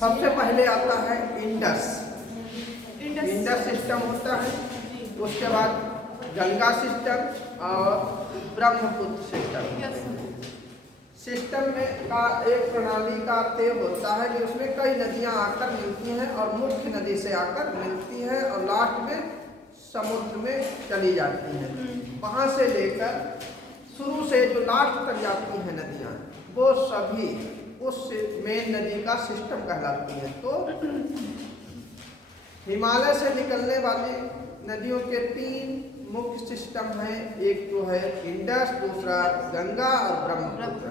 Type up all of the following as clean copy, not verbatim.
सबसे पहले आता है इंडस सिस्टम होता है। उसके बाद गंगा सिस्टम और ब्रह्मपुत्र सिस्टम में का एक प्रणाली का अर्थ होता है कि उसमें कई नदियां आकर मिलती हैं और मुख्य नदी से आकर मिलती हैं और लास्ट में समुद्र में चली जाती हैं। वहां से लेकर शुरू से जो लास्ट तक जाती हैं नदियां, वो सभी उस मेन नदी का सिस्टम कहलाती है। तो हिमालय से निकलने वाली नदियों के 3 मुख्य सिस्टम हैं। एक तो है इंडस, दूसरा गंगा और ब्रह्मपुत्र।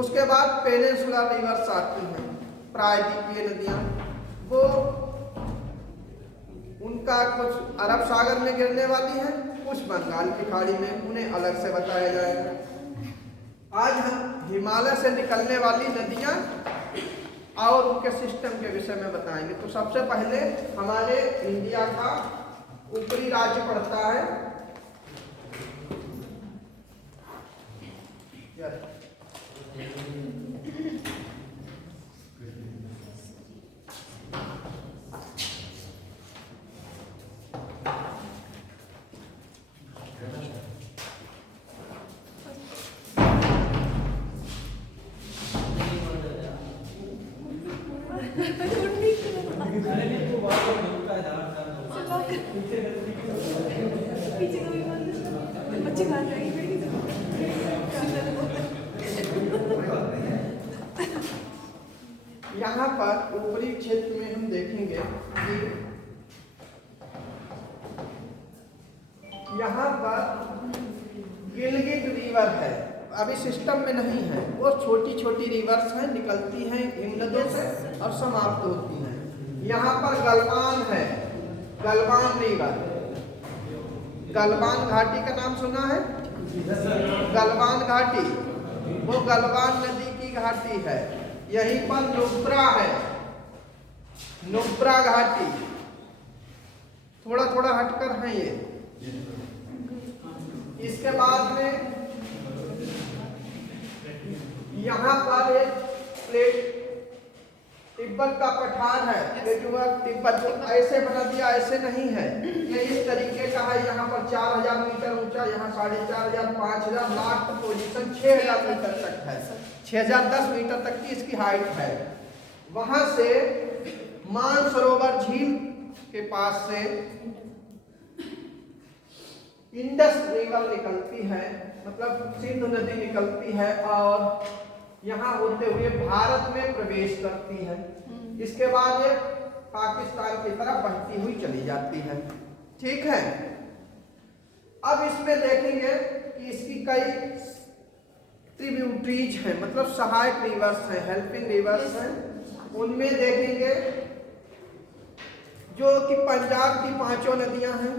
उसके बाद पेनिनसुलर रिवर्स आती हैं, प्रायद्वीपीय नदियां। वो उनका कुछ अरब सागर में गिरने वाली है, कुछ बंगाल की खाड़ी में, उन्हें अलग से बताया जाएगा। आज हम हिमालय से निकलने वाली नदियां और उनके सिस्टम के विषय में बताएंगे। तो सबसे पहले हमारे इंडिया का ऊपरी राज्य पड़ता है यहाँ पर ऊपरी क्षेत्र में हम देखेंगे कि यहाँ पर गिलगित रिवर है, अभी सिस्टम में नहीं है। वो छोटी छोटी रिवर्स हैं, निकलती हैं हिमनदों से और समाप्त होती हैं। यहाँ पर गलवान है, गलवान रिवर, गलवान घाटी का नाम सुना है? गलवान घाटी, वो गलवान नदी की घाटी है। यहीं पर नुब्रा है, नुब्रा घाटी, थोड़ा थोड़ा हटकर है ये। इसके बाद में यहाँ पर एक प्लेट तिब्बत का पठार है, लेकिन वह तिब्बत को ऐसे बना दिया, ऐसे नहीं है, ये इस तरीके का है। यहाँ पर 4000 मीटर ऊंचा, यहाँ 4500, 5000, लास्ट पोजीशन 6000 मीटर तक है। 6010 मीटर तक की इसकी हाइट है। वहां से मानसरोवर झील के पास से इंडस रिवर निकलती है, मतलब सिंधु नदी निकलती है और यहाँ होते हुए भारत में प्रवेश करती है। इसके बाद ये पाकिस्तान की तरफ बहती हुई चली जाती है। ठीक है, अब इसमें देखेंगे कि इसकी कई ट्रिब्यूटरीज हैं, मतलब सहायक रिवर्स हैं, हेल्पिंग रिवर्स हैं। उनमें देखेंगे जो कि पंजाब की 5 नदियां हैं,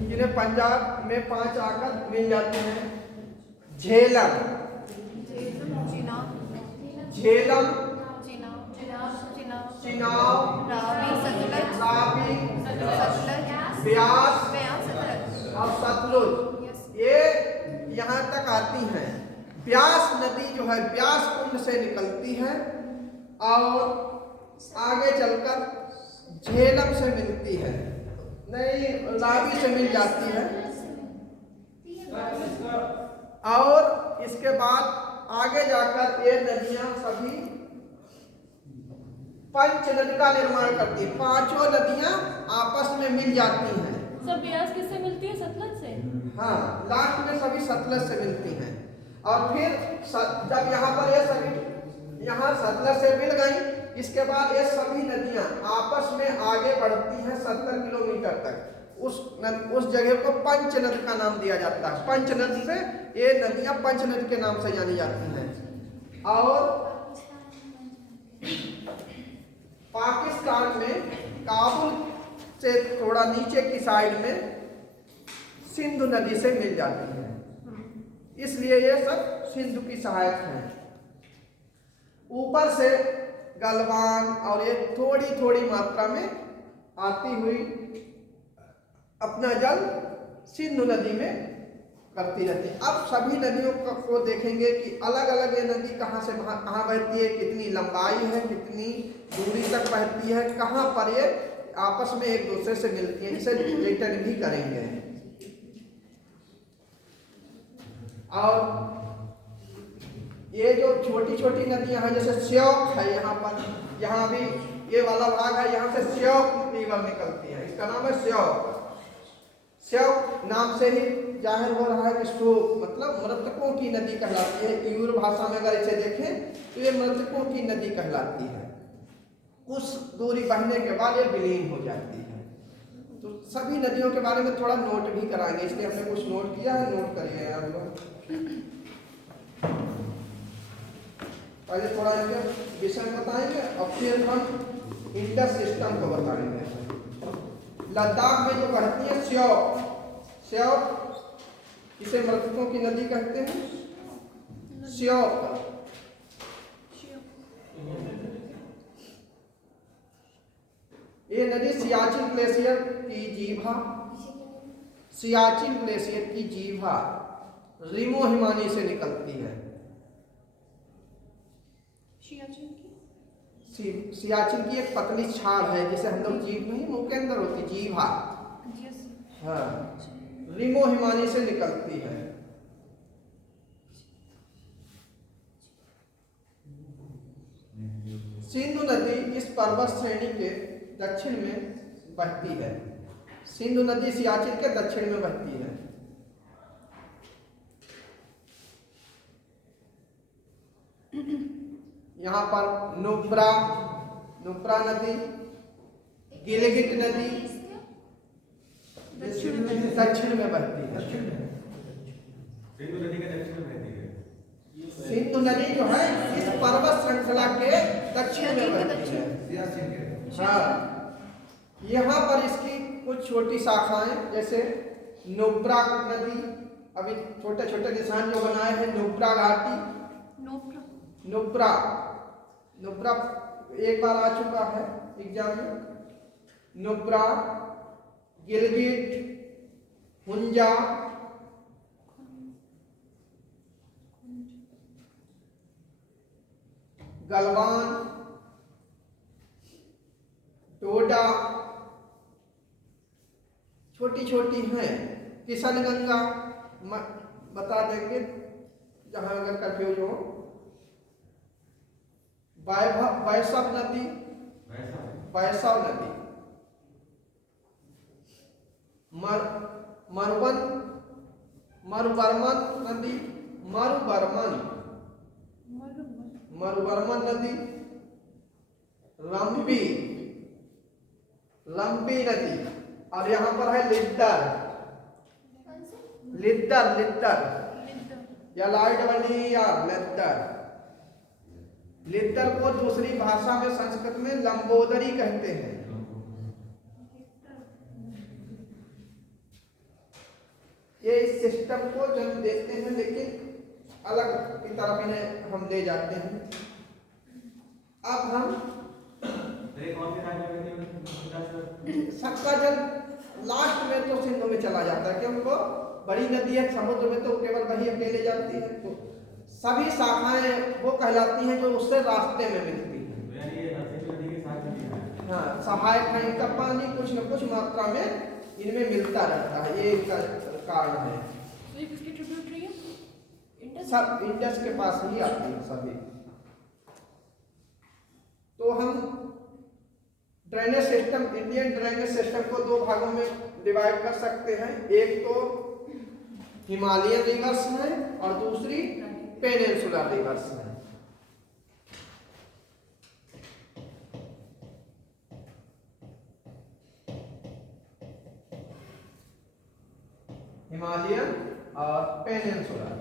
जिन्हें पंजाब में 5 आकर मिल जाते हैं। झेलम, झेलम, चिनाब, रावी, ब्यास और सतलुज, ये यहाँ तक आती हैं। ब्यास नदी जो है ब्यास कुंड से निकलती है और आगे चलकर झेलम से मिलती है, नहीं रावी से मिल जाती है। और इसके बाद आगे जाकर ये नदियां सभी पंच नदी का निर्माण करती है। 5 नदियां आपस में मिल जाती हैं। सब ब्यास किससे मिलती है? सतलज से। हाँ, लास्ट में सभी सतलज से मिलती हैं। और फिर जब यहाँ पर ये सभी यहाँ सतलज से मिल गई, इसके बाद ये सभी नदियां आपस में आगे बढ़ती हैं 70 किलोमीटर तक। उस जगह को पंच नदी का नाम दिया जाता है। पंच नदी से ये नदियां पंच नदी के नाम से जानी जाती हैं। और पाकिस्तान में काबुल से थोड़ा नीचे की साइड में सिंधु नदी से मिल जाती है, इसलिए ये सब सिंधु की सहायक हैं। ऊपर से गलवान और ये थोड़ी थोड़ी मात्रा में आती हुई अपना जल सिंधु नदी में करती रहती है। अब सभी नदियों को देखेंगे कि अलग अलग ये नदी कहाँ से कहाँ बहती है, कितनी लंबाई है, कितनी दूरी तक बहती है, कहाँ पर ये आपस में एक दूसरे से मिलती है, इसे रिलेटेड भी करेंगे। और ये जो छोटी छोटी नदियां हैं, जैसे श्योक है यहाँ पर, यहाँ भी ये वाला भाग है, यहाँ से श्योक रिवर निकलती है, इसका नाम है श्योक। श्योक नाम से ही जाहिर हो रहा है कि शोक मतलब मृतकों की नदी कहलाती है। यूर भाषा में अगर इसे देखें तो ये मृतकों की नदी कहलाती है। कुछ दूरी बहने के बाद ये विलीन हो जाती है। तो सभी नदियों के बारे में थोड़ा नोट भी कराएंगे, इसलिए हमने कुछ नोट किया है, नोट करिए आप लोग। पहले थोड़ा इनके विषय बताएंगे और फिर हम इंडस सिस्टम को बताएंगे। लद्दाख में जो बहती है श्योक, श्योक इसे मृतकों की नदी कहते हैं, श्योक। ये नदी सियाचिन ग्लेशियर की जीभा, सियाचिन ग्लेशियर की जीभा रिमो हिमानी से निकलती है। सियाचिन की एक पतली छाल है, जिसे हम लोग जीभ नहीं, मुंह के अंदर होती जीभा, हाँ, रिमो हिमानी से निकलती है। सिंधु नदी इस पर्वत श्रेणी के दक्षिण में बहती है। सिंधु नदी सियाचिन के दक्षिण में बहती है। यहाँ पर नुब्रा, नुब्रा नदी, गिलगित नदी दक्षिण में बहती है। सिंधु नदी के दक्षिण में बहती है। सिंधु नदी जो है इस पर्वत श्रृंखला के दक्षिण में बहती है। हाँ, यहाँ पर इसकी कुछ छोटी शाखाएं, जैसे नुब्रा नदी, अभी छोटे छोटे निशान जो बनाए हैं, नुब्रा घाटी, नुब्रा, नुब्रा एक बार आ चुका है एग्जाम में। नुब्रा, गिलगिट, हुंजा, गलवान, टोडा, छोटी छोटी हैं। किशनगंगा बता देंगे जहां अगर कंफ्यूज हो। वैशव नदी, वैशव नदी, मरुबर्मन नदी, मरुबर्मन नदी, लंबी, लंबी नदी, और यहाँ पर है लिद्दर, लिद्दर, लिद्दर या लिद्दर। लिद्दर को दूसरी भाषा में संस्कृत में लंबोदरी कहते हैं। ये इस सिस्टम को जन्म देते हैं, लेकिन अलग की तरफ इन्हें हम ले जाते हैं। अब हम सबका जल लास्ट में तो सिंधु में चला जाता है, क्योंकि वो बड़ी नदी है, समुद्र में तो केवल वही अकेले जाती है। तो सभी शाखाएं वो कहलाती हैं जो उससे रास्ते में मिलती हैं। हाँ, सहायक है, इनका पानी कुछ न कुछ मात्रा में इनमें मिलता रहता है, ये इनका कारण है। सब इंडस के पास ही आती है सभी। तो हम drainage system, Indian drainage system को दो भागों में डिवाइड कर सकते हैं। एक तो हिमालयन रिवर्स है और दूसरी पेनिनसुलर रिवर्स है। हिमालयन और पेनिनसुलर।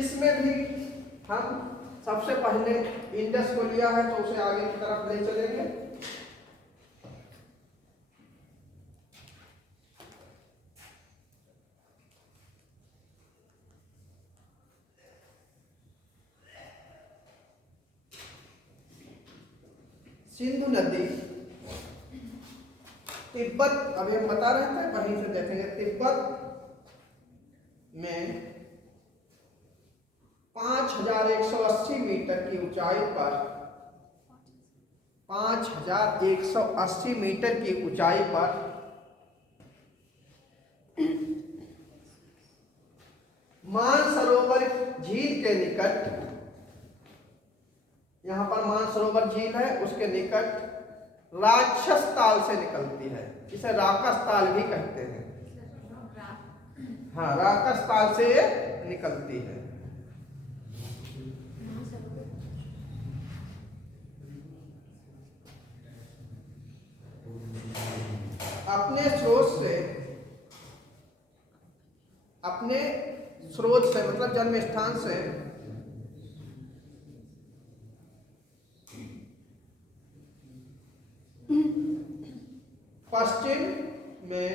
इसमें भी हम सबसे पहले इंडस को लिया है, तो उसे आगे की तरफ ले चलेंगे। सिंधु नदी तिब्बत अभी हम बता रहे थे, वहीं से देखेंगे। तिब्बत में 5180 मीटर की ऊंचाई पर 5180 मीटर की ऊंचाई पर मानसरोवर झील के निकट, यहां पर मानसरोवर झील है, उसके निकट राक्षस ताल से निकलती है, इसे राकस ताल भी कहते हैं। हाँ, राकस ताल से ये निकलती है। अपने स्रोत से मतलब जन्म स्थान से पश्चिम में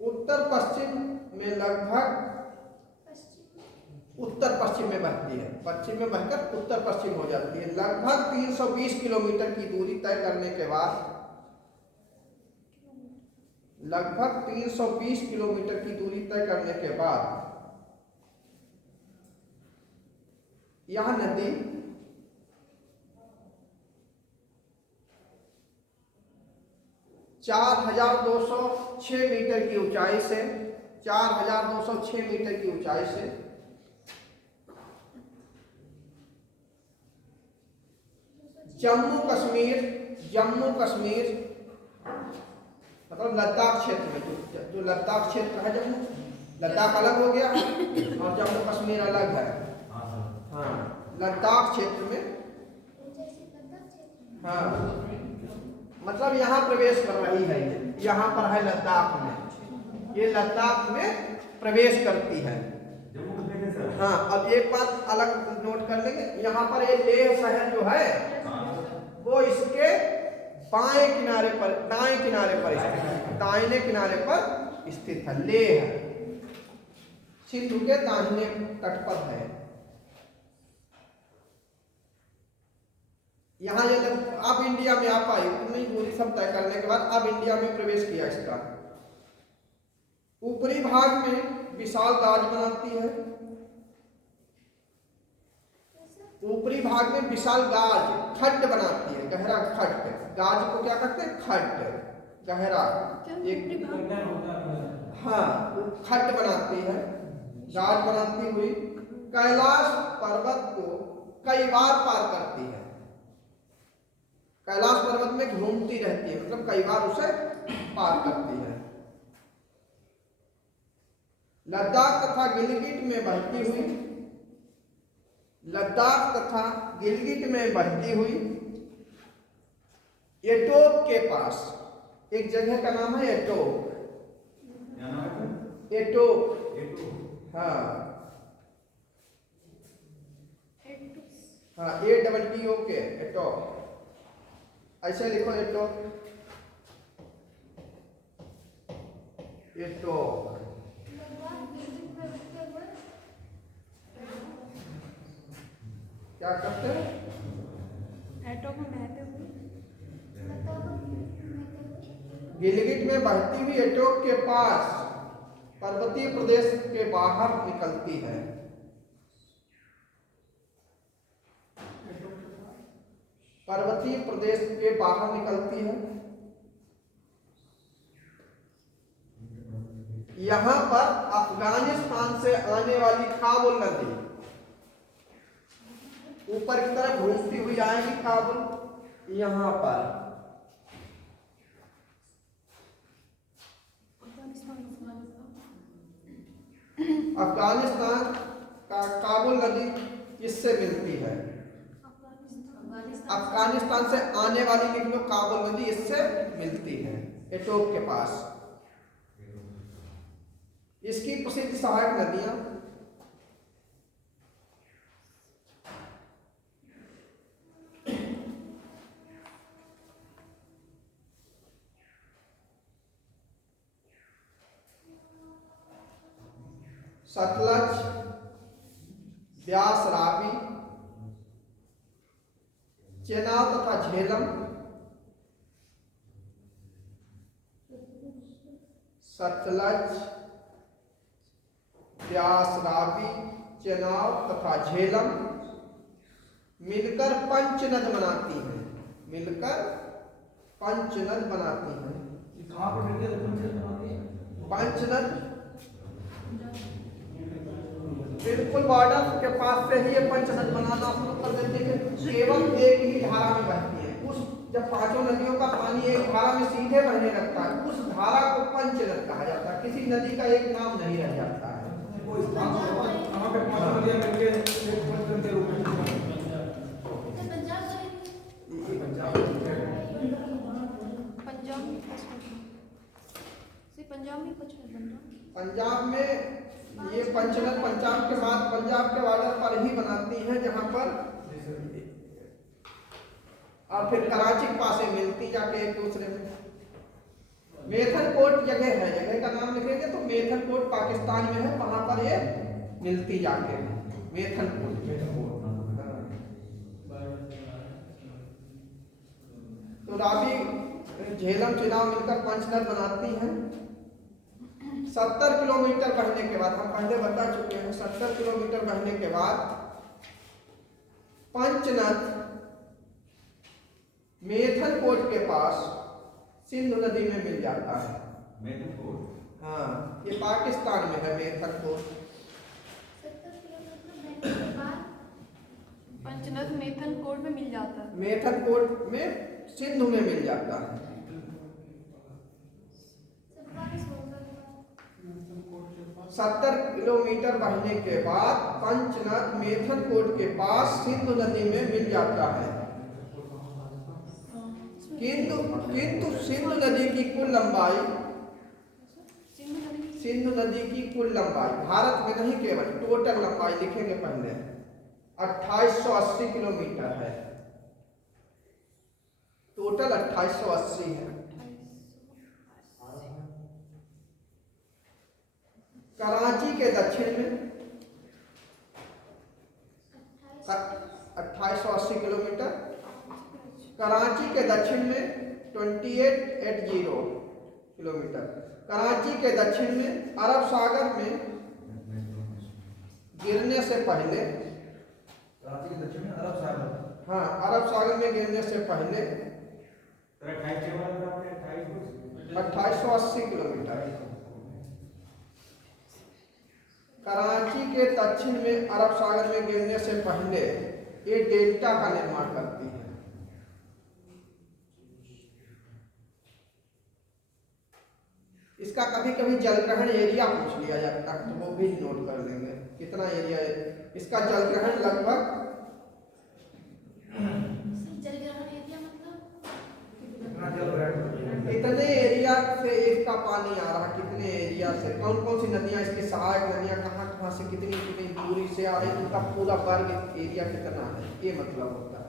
उत्तर पश्चिम में लगभग उत्तर पश्चिम में बहती है, पश्चिम में बहकर उत्तर पश्चिम हो जाती है। लगभग 320 किलोमीटर की दूरी तय करने के बाद, लगभग 320 किलोमीटर की दूरी तय करने के बाद यह नदी चार 4206 मीटर की ऊंचाई से 4206 मीटर की ऊंचाई से जम्मू कश्मीर मतलब लद्दाख क्षेत्र में, जो लद्दाख क्षेत्र है, जम्मू लद्दाख अलग हो गया और जम्मू कश्मीर अलग है। हाँ, लद्दाख क्षेत्र में, हाँ मतलब यहाँ प्रवेश कर रही है, यहाँ पर है लद्दाख में, ये लद्दाख में प्रवेश करती है। हाँ, अब एक बात अलग नोट कर लेंगे, यहाँ पर ये लेह शहर जो है वो इसके बाएं किनारे पर, दाएं किनारे पर स्थित है, दाहिने किनारे पर स्थित है। लेह सिंधु के दाहिने तट पर है। यहाँ ये अब इंडिया में आ पाई, उतनी दूरी सब तय करने के बाद अब इंडिया में प्रवेश किया इसका। ऊपरी भाग में विशाल गाज बनाती है, ऊपरी भाग में विशाल गाज खड्ड बनाती है, गहरा खड्ड। गाज को क्या कहते हैं? खड्ड, गहरा एक, हाँ खड्ड बनाती है, गाज बनाती हुई कैलाश पर्वत को कई बार पार करती है। कैलाश पर्वत में घूमती रहती है, मतलब कई बार उसे पार करती है। लद्दाख तथा गिलगिट में बहती हुई, लद्दाख तथा गिलगिट में बहती हुई एटोक के पास एक जगह का नाम है एटोक। एटोक, हाँ हाँ, ATTO के एटोक, ऐसे लिखो एटोक, एटोक। क्या करते हैं? गिलगिट में बहती हुई एटोक के पास पर्वतीय प्रदेश के बाहर निकलती है। पर्वतीय प्रदेश के बाहर निकलती है। यहां पर अफगानिस्तान से आने वाली काबुल नदी ऊपर की तरफ घूमती हुई आएगी काबुल, यहां पर अफगानिस्तान का काबुल नदी इससे मिलती है। अफगानिस्तान से आने वाली लिख लो, काबुल नदी इससे मिलती है एटोक के पास। इसकी प्रसिद्ध सहायक नदियां सतलज, ब्यास, रावी, चेनाब तथा झेलम, सतलज, ब्यास, रावी, चेनाब तथा झेलम मिलकर पंचनद बनाती हैं, मिलकर पंचनद बनाती हैं। कहाँ पर मिलकर पंचनद बनाती है? पंचनद बिल्कुल बॉर्डर के पास से ही ये पंचनद बनाना शुरू कर देती है। केवल एक ही धारा में बहती है। उस जब पांचों नदियों का पानी एक धारा में सीधे बहने लगता है, उस धारा को पंचनद कहा जाता है। किसी नदी का एक नाम नहीं रह जाता है। कोई स्थान कहाँ पे पांचों नदियाँ मिलके एक पंचनद के रूप में पंजाब में ये पंचनद पंजाब के बाद पंजाब के बॉर्डर पर ही बनाती हैं, जहां पर और फिर कराची के पास ही मिलती जाके एक दूसरे में। मेथनकोट जगह है, जगह का नाम लिखेंगे तो मेथनकोट पाकिस्तान में है, वहां पर ये मिलती जाके मेथनकोट। तो रावी, झेलम, चेनाब मिलकर पंचनद बनाती हैं। 70 किलोमीटर बहने के बाद, हम पहले बता चुके हैं, 70 किलोमीटर बहने के बाद पंचनद मेथनकोट के पास सिंधु नदी में मिल जाता है। मेथनकोट, हाँ, ये पाकिस्तान में है मेथनकोट। पंचनद मेथनकोट में मिल जाता है। मेथनकोट में सिंधु में मिल जाता है। 70 किलोमीटर बहने के बाद पंचनद मेथनकोट के पास सिंधु नदी में मिल जाता है। किंतु सिंधु नदी की कुल लंबाई, सिंधु नदी की कुल लंबाई भारत में नहीं, केवल टोटल लंबाई लिखेंगे पहले, 2880 किलोमीटर है। टोटल 2880 है। कराची के दक्षिण में 2880 किलोमीटर, कराची के दक्षिण में 2880 किलोमीटर, कराची के दक्षिण में अरब सागर में गिरने से पहले, कराची के दक्षिण में अरब सागर, हाँ, अरब सागर में गिरने से पहले 2880 किलोमीटर। कराची के दक्षिण में अरब सागर में गिरने से पहले ये डेल्टा का निर्माण करती है। इसका कभी कभी जलग्रहण एरिया पूछ लिया जाता है, तो वो भी नोट कर लेंगे कितना एरिया है इसका। जलग्रहण लगभग कितने एरिया से इसका पानी आ रहा है, कितने एरिया से, कौन कौन सी नदियां इसकी सहायक नदियां कहाँ कहाँ से कितनी कितनी दूरी से आ रही, उनका पूरा वर्ग एरिया कितना है, ये मतलब होता है।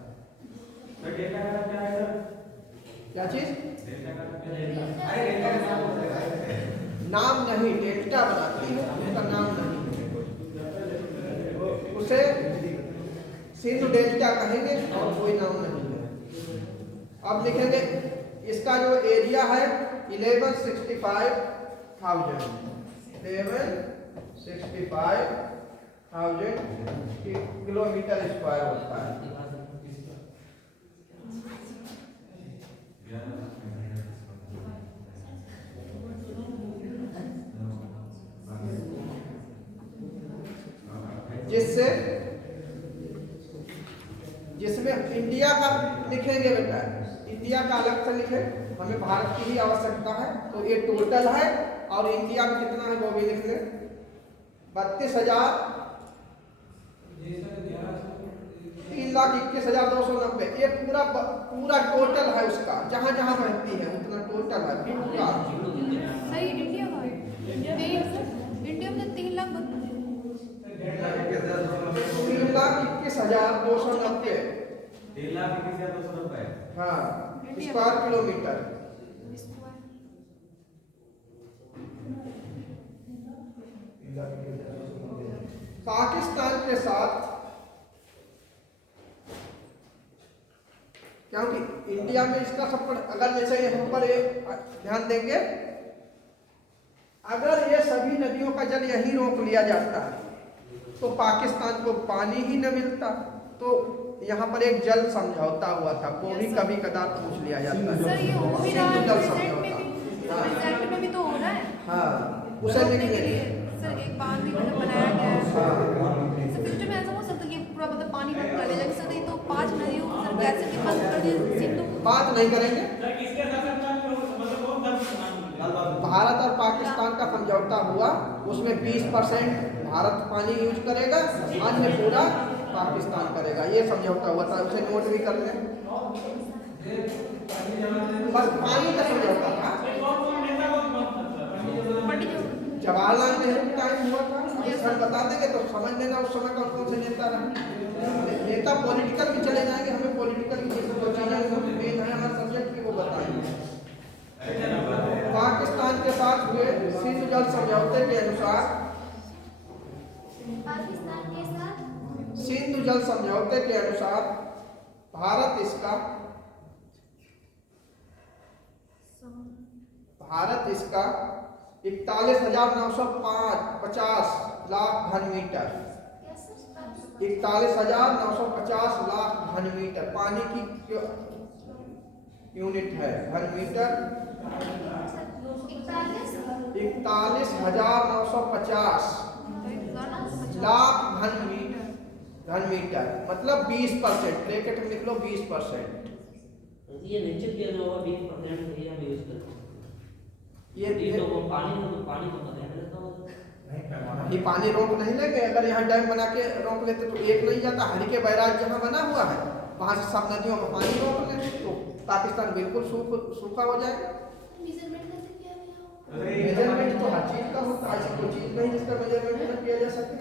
क्या चीज? नाम नहीं, डेल्टा बनाती है, उसका नाम नहीं, उसे सिंधु डेल्टा कहेंगे और कोई नाम नहीं है। अब लिखेंगे इसका जो एरिया है 1165,000 किलोमीटर स्क्वायर होता है। जिसमें इंडिया का लिखेंगे बेटा, इंडिया का अलग से लिखे, हमें भारत की ही आवश्यकता है, तो ये टोटल है और इंडिया में कितना है वो भी लिख ले, 3,21,290। ये पूरा टोटल है उसका, जहां जहां बहती है उतना टोटल है पूरा। सही इंडिया का है। इंडिया में 3 लाख 3,21,290 3,21,290 हाँ स्क्वायर किलोमीटर। पाकिस्तान के साथ इंडिया में इसका सब अगर जैसे यहाँ पर ध्यान देंगे, अगर ये सभी नदियों का जल यहीं रोक लिया जाता है तो पाकिस्तान को पानी ही न मिलता। तो यहाँ पर एक जल समझौता हुआ था, वो भी कभी कदार पूछ लिया जाता है। सर ये हो भी रहा है, प्रेजेंट में भी तो हो रहा है। हाँ, उसे रोकने लिख के लिए लेंगे। सर एक बांध भी मतलब बनाया गया है। हाँ, सर फ्यूचर में ऐसा हो सकता है कि पूरा मतलब पानी बंद कर दिया जाए। सर ये तो 5 नदियों को सर कैसे कि बंद कर दिए सिंधु को। बात नहीं करेंगे। भारत और पाकिस्तान का समझौता हुआ, उसमें 20% भारत पानी यूज करेगा, अन्य पूरा पाकिस्तान करेगा। ये समझौता हुआ था, उसे नोट भी कर लें। बस पानी का समझौता था। जवाहरलाल नेहरू टाइम हुआ था, सर बता देंगे तो समझ लेना उस समय कौन कौन से नेता रहे। नेता पॉलिटिकल भी चले जाएंगे, हमें पॉलिटिकल की जो चीजें मेन है हमारे सब्जेक्ट की वो बताएंगे। पाकिस्तान के साथ हुए सिंधु जल समझौते के अनुसार, सिंधु जल समझौते के अनुसार भारत इसका 41,950 लाख घन मीटर, 41,950 लाख घन मीटर पानी की यूनिट है। घन मीटर 41,950 लाख घन मीटर मतलब 20%। ब्रैकेट में लिख लो 20%। ये निश्चित किया जो होगा 20% ही हम यूज करते हैं। ये तो पानी को पता है। ये पानी रोक नहीं लेंगे। अगर यहाँ डैम बना के रोक लेते तो एक नहीं जाता। हरि के बैराज जहाँ बना हुआ है वहां से सब नदियों में पानी रोक लें तो पाकिस्तान बिल्कुल सूखा हो जाएगा। मेजरमेंट तो हर चीज का होता है, ऐसी कोई चीज नहीं जिसका मेजरमेंट न किया जा सके।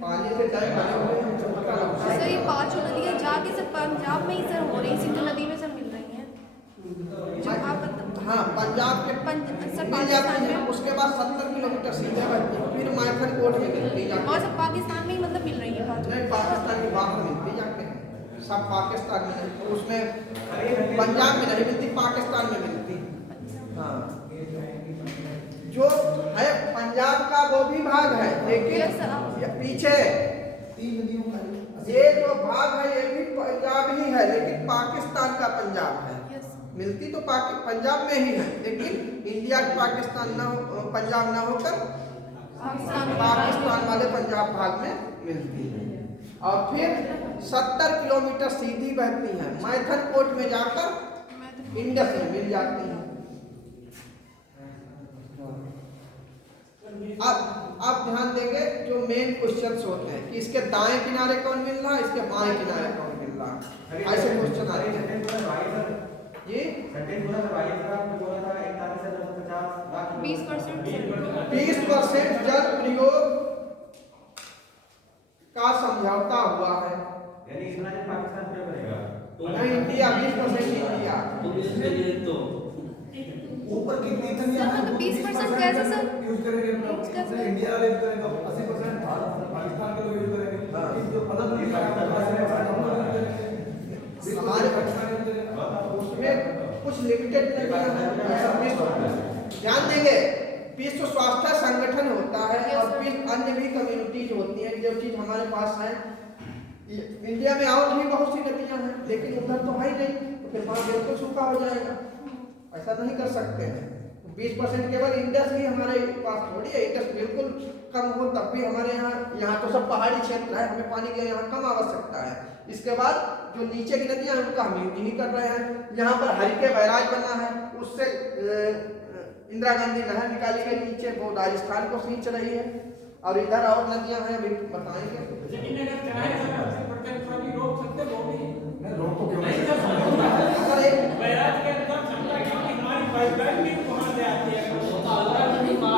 पानी के डैम बने हुए हैं, जो पता लगता है। सर ये 5 नदियाँ जाके सर पंजाब में ही सर हो रही, सिंधु नदी में सर मिल रही हैं। जो आप हाँ, पंजाब के सर मिल जाती पाकिस्तान है। में उसके बाद 70 किलोमीटर सीधे बढ़ती है, फिर माइथन कोट में मिलती जाती और सब पाकिस्तान में ही मतलब मिल रही है बात। नहीं, पाकिस्तान के बाहर मिलती जाते हैं सब। पाकिस्तान में नहीं, उसमें पंजाब में नहीं मिलती, पाकिस्तान में मिलती। हाँ, जो है पंजाब का वो भी भाग है, लेकिन ये पीछे ये जो भाग है ये भी पंजाब ही है, लेकिन पाकिस्तान का पंजाब है। मिलती तो पंजाब में ही है, लेकिन इंडिया के पाकिस्तान ना हो, पंजाब ना होकर पाकिस्तान वाले पंजाब भाग में मिलती है। और फिर 70 किलोमीटर सीधी बहती है, माइथन कोट में जाकर इंडस में मिल जाती है। अब ध्यान देंगे जो मेन क्वेश्चंस होते हैं कि इसके दाएं किनारे कौन मिल रहा है, इसके बाएं किनारे कौन मिल रहा है, ऐसे क्वेश्चन आते हैं। ये 20% जल प्रयोग का समझौता हुआ है। यानी इतना जब पाकिस्तान पे बनेगा नहीं, इंडिया 20% इंडिया तो ऊपर कितनी दुनिया सर मतलब 20% कैसे सर यूज करेंगे? इंडिया वाले यूज करेंगे, 80% पाकिस्तान के लोग यूज करेंगे। हाँ। जो अलग नहीं हमारे उसमें कुछ लिमिटेड नदियां हैं। ध्यान देंगे, विश्व स्वास्थ्य संगठन होता है और अन्य भी कम्युनिटीज होती हैं। जो चीज हमारे पास है, इंडिया में और भी बहुत सी नदियां हैं, लेकिन उधर तो है ही नहीं, तो फिर वहां बिल्कुल सूखा हो जाएगा। ऐसा नहीं कर सकते हैं। 20% केवल इंडस ही हमारे पास थोड़ी है। इंडस बिल्कुल कम हो तब भी हमारे यहाँ तो सब पहाड़ी क्षेत्र है, हमें पानी की यहाँ कम आवश्यकता है। इसके बाद जो नीचे की नदियां उनका हम यूज ही कर रहे हैं। यहाँ पर हरि के बैराज बना है, उससे इंदिरा गांधी नहर निकाली गई नीचे, वो राजस्थान को सींच रही है। और इधर और नदियां हैं, अभी बताएंगे। अगर एक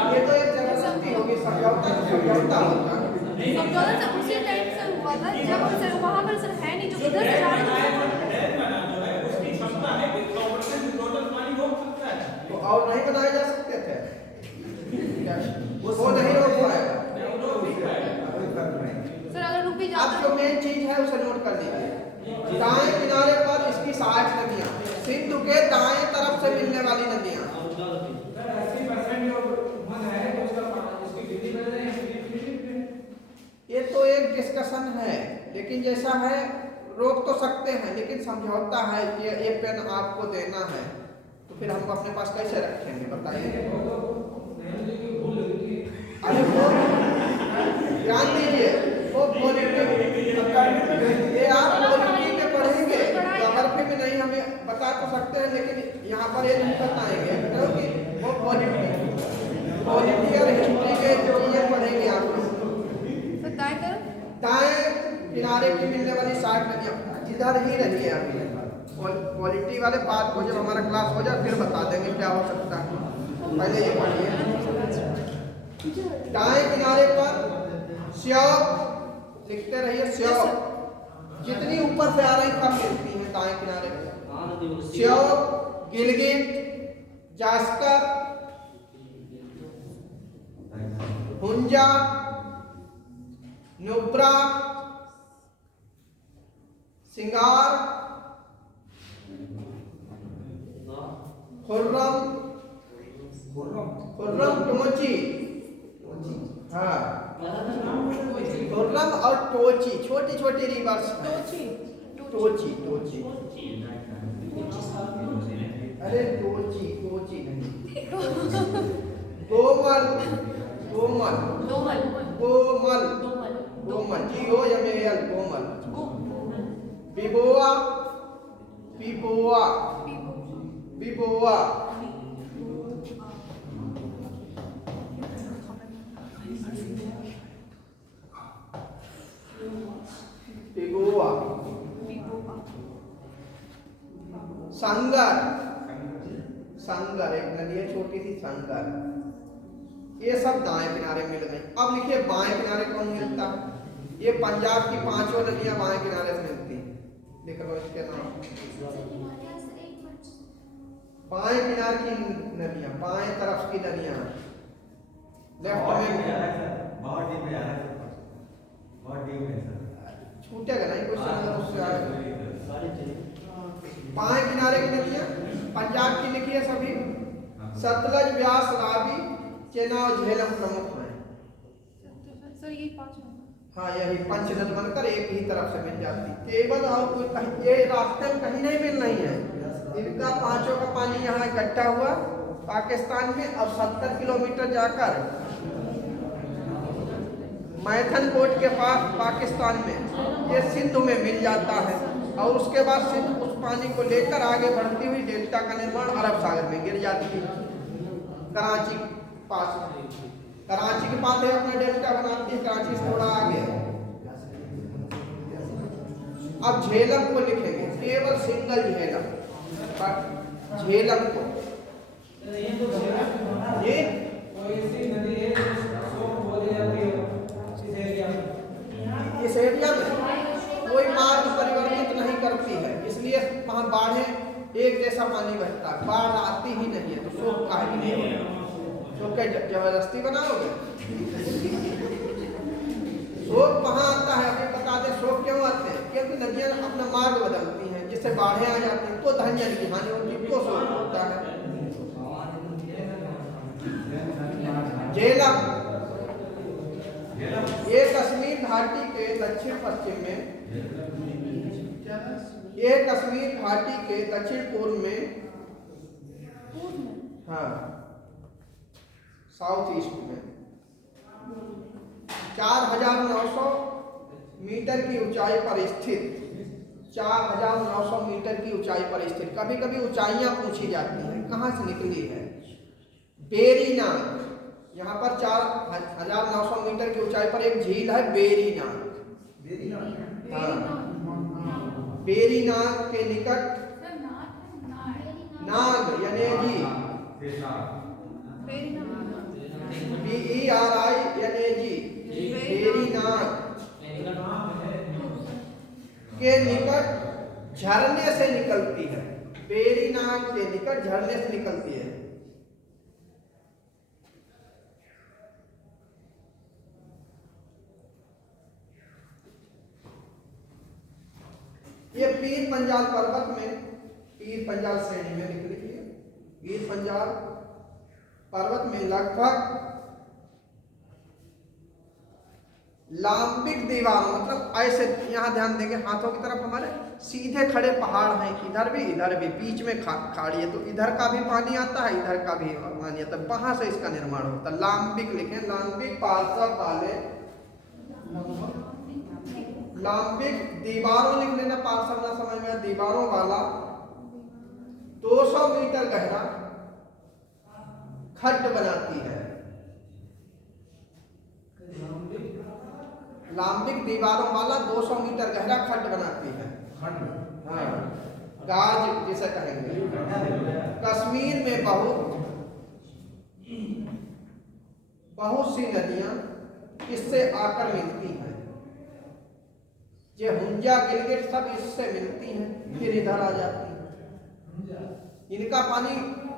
ये तो एक जबरदस्ती होगी, समझौता समझौता होगा। समझौता सर उसी टाइम सर हुआ था जब सर वहाँ पर सर है नहीं, जो इधर से जा रहे तो और नहीं बनाए जा सकते थे, वो नहीं रोक पाएगा। सर अगर रुक भी अब जाता जो मेन चीज है उसे नोट कर लीजिए। दाएं किनारे पर इसकी 60 नदियां, सिंधु के दाएं तरफ से मिलने वाली नदियां। और क्या होती है? सर 80% जो मन है तो उसकी गिनती कर रहे हैं। ये तो एक डिस्कशन है, लेकिन जैसा है रोक तो सकते हैं, लेकिन समझौता है कि ये पेन आपको देना है, तो फिर हम अपने पास कैसे रखेंगे बताइए। अरे वो ध्यान दीजिए, वो पॉलिटिक्स ये आप पॉलिटिक्स में पढ़ेंगे, ज्योग्राफी में नहीं, हमें बता तो सकते हैं लेकिन यहाँ पर ये नहीं बताएंगे, क्योंकि वो पॉलिटिक्स और हिस्ट्री के जो ये पढ़ेंगे आप लोग। सर दाएं तरफ दाएं किनारे की मिलने वाली 60 नदियां इधर ही रही है अभी। क्वालिटी वाले बात को जब हमारा क्लास हो जाए फिर बता देंगे क्या हो सकता है, पहले ये पढ़िए। दाएं किनारे पर श्योक लिखते रहिए, श्योक जितनी ऊपर से आ रही कम मिलती है दाएं किनारे पर। हाँ नदी वो श्योक, गिलगिट, जास्कर, हुंजा, नुब्रा, सिंगार, खुर्रम, खुर्रम टोची, हाँ खुर्रम और टोची, छोटी छोटी रिवर्स टोची टोची, अरे टोची टोची नहीं, कोमल कोमल दोमल कोमल दोमल कोमल GOMAL कोमल, बिबोआ बिबोआ बिबोआ, बिबोआ, संगर, संगर एक नदी है छोटी सी संगर। ये सब दाएं किनारे मिल गई। अब लिखिए बाएं किनारे कौन मिलता है? ये पंजाब की 5 नदियां बाएं किनारे से मिलती हैं, लिख लो इसके नाम। बाएं किनारे की नदियां, बाएं तरफ की नदियां, लेफ्ट में बहुत डीप है यार, बहुत डीप है सर, छूटेगा नहीं कुछ समझ उससे आएगा। सारी चीजें बाएं किनारे की नदियां पंजाब की लिखिए सभी, सतलज, ब्यास, रावी, चेनाब, झेलम प्रमुख हैं। सर यही 5 हाँ यही 5 नद बनकर एक ही तरफ से मिल जाती, केवल और कोई कहीं ये रास्ते में कहीं नहीं मिल रही है। इनका 5 का पानी यहाँ इकट्ठा हुआ पाकिस्तान में, और 70 किलोमीटर जाकर मैथन कोट के पास पाकिस्तान में ये सिंधु में मिल जाता है, और उसके बाद सिंधु उस पानी को लेकर आगे बढ़ती हुई डेल्टा का निर्माण अरब सागर में गिर जाती है। कराची पास, कराची के पास है अपना डेल्टा बनाती है, कराची से थोड़ा आगे। अब झेलम को लिखेंगे, केवल सिंगल झेलम, झेलम को ये कोई ऐसी नदी है जो बोली जाती है इस एरिया में, इस एरिया में कोई मार्ग परिवर्तित नहीं करती है, इसलिए वहाँ बाढ़ें एक जैसा पानी बहता है, बाढ़ आती ही नहीं है, तो शोक काहे नहीं होगा? शोक क्या जबरदस्ती बनाओगे? शोक कहाँ आता है अभी बता दें, शोक क्यों आते हैं? क्योंकि नदियाँ अपना मार्ग बदलती हैं, जिससे बाढ़ें आ जाती हैं, तो धन की हानि होती है, तो शोक होता है। झेलम ये कश्मीर घाटी के दक्षिण पश्चिम में, ये कश्मीर घाटी के दक्षिण पूर्व में, हाँ साउथ ईस्ट में 4900 मीटर की ऊंचाई पर स्थित, 4900 मीटर की ऊंचाई पर स्थित। कभी कभी ऊंचाइयां पूछी जाती हैं, कहाँ से निकली है? बेरीनाग, यहाँ पर 4900 मीटर की ऊंचाई पर एक झील है बेरीनाग। हाँ, बेरीनाग के निकट नाग यानी जी, BERI यानी जी, बेरीनाग के निकट झरने से निकलती है, बेरीनाग के निकट झरने से निकलती है। ये पीर पंजाल पर्वत में गीर पंजाल श्रेणी में लिख लीजिए। गीर पंजाल पर्वत में लगभग लांबिक दीवारों, मतलब ऐसे, यहाँ ध्यान देंगे हाथों की तरफ हमारे सीधे खड़े पहाड़ हैं, इधर भी, बीच में खाड़ी है, तो इधर का भी पानी आता है, इधर का भी पानी आता है, वहां से इसका निर्माण होता है। लांबिक लिखें, लांबिक पार्श्व वाले, लांबिक दीवारों लिख लेना, पार्श्व ना समझ में, दीवारों वाला 200 मीटर गहरा खड्ड बनाती है। लांबिक दीवारों वाला 200 मीटर गहरा खड्ड बनाती है। हाँ, गाज जिसे कहेंगे। कश्मीर में बहुत सी नदियां इससे आकर मिलती हैं। ये हुंजा, गिलगित सब इससे मिलती हैं, फिर इधर आ जाती हैं। इनका पानी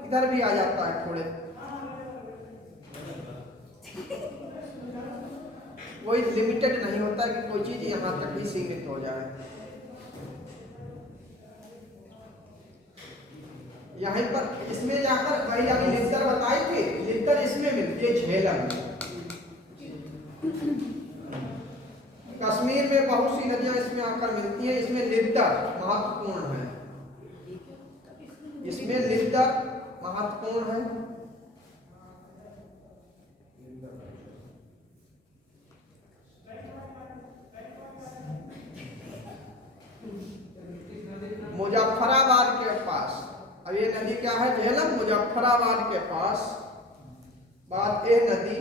इधर भी आ जाता है थोड़े, कोई लिमिटेड नहीं होता कि कोई चीज यहाँ तक ही सीमित हो जाए। यहाँ पर इसमें जाकर वही अभी लिद्दर बताई थी, लिद्दर इसमें मिलती है, झेलम। कश्मीर में बहुत सी नदियां इसमें आकर मिलती हैं, इसमें लिद्दर महत्वपूर्ण है, इसमें लिद्दर महत्वपूर्ण है। मुजफ्फराबाद के पास, अब ये नदी क्या है, झेलम, मुजफ्फराबाद के पास बात, ये नदी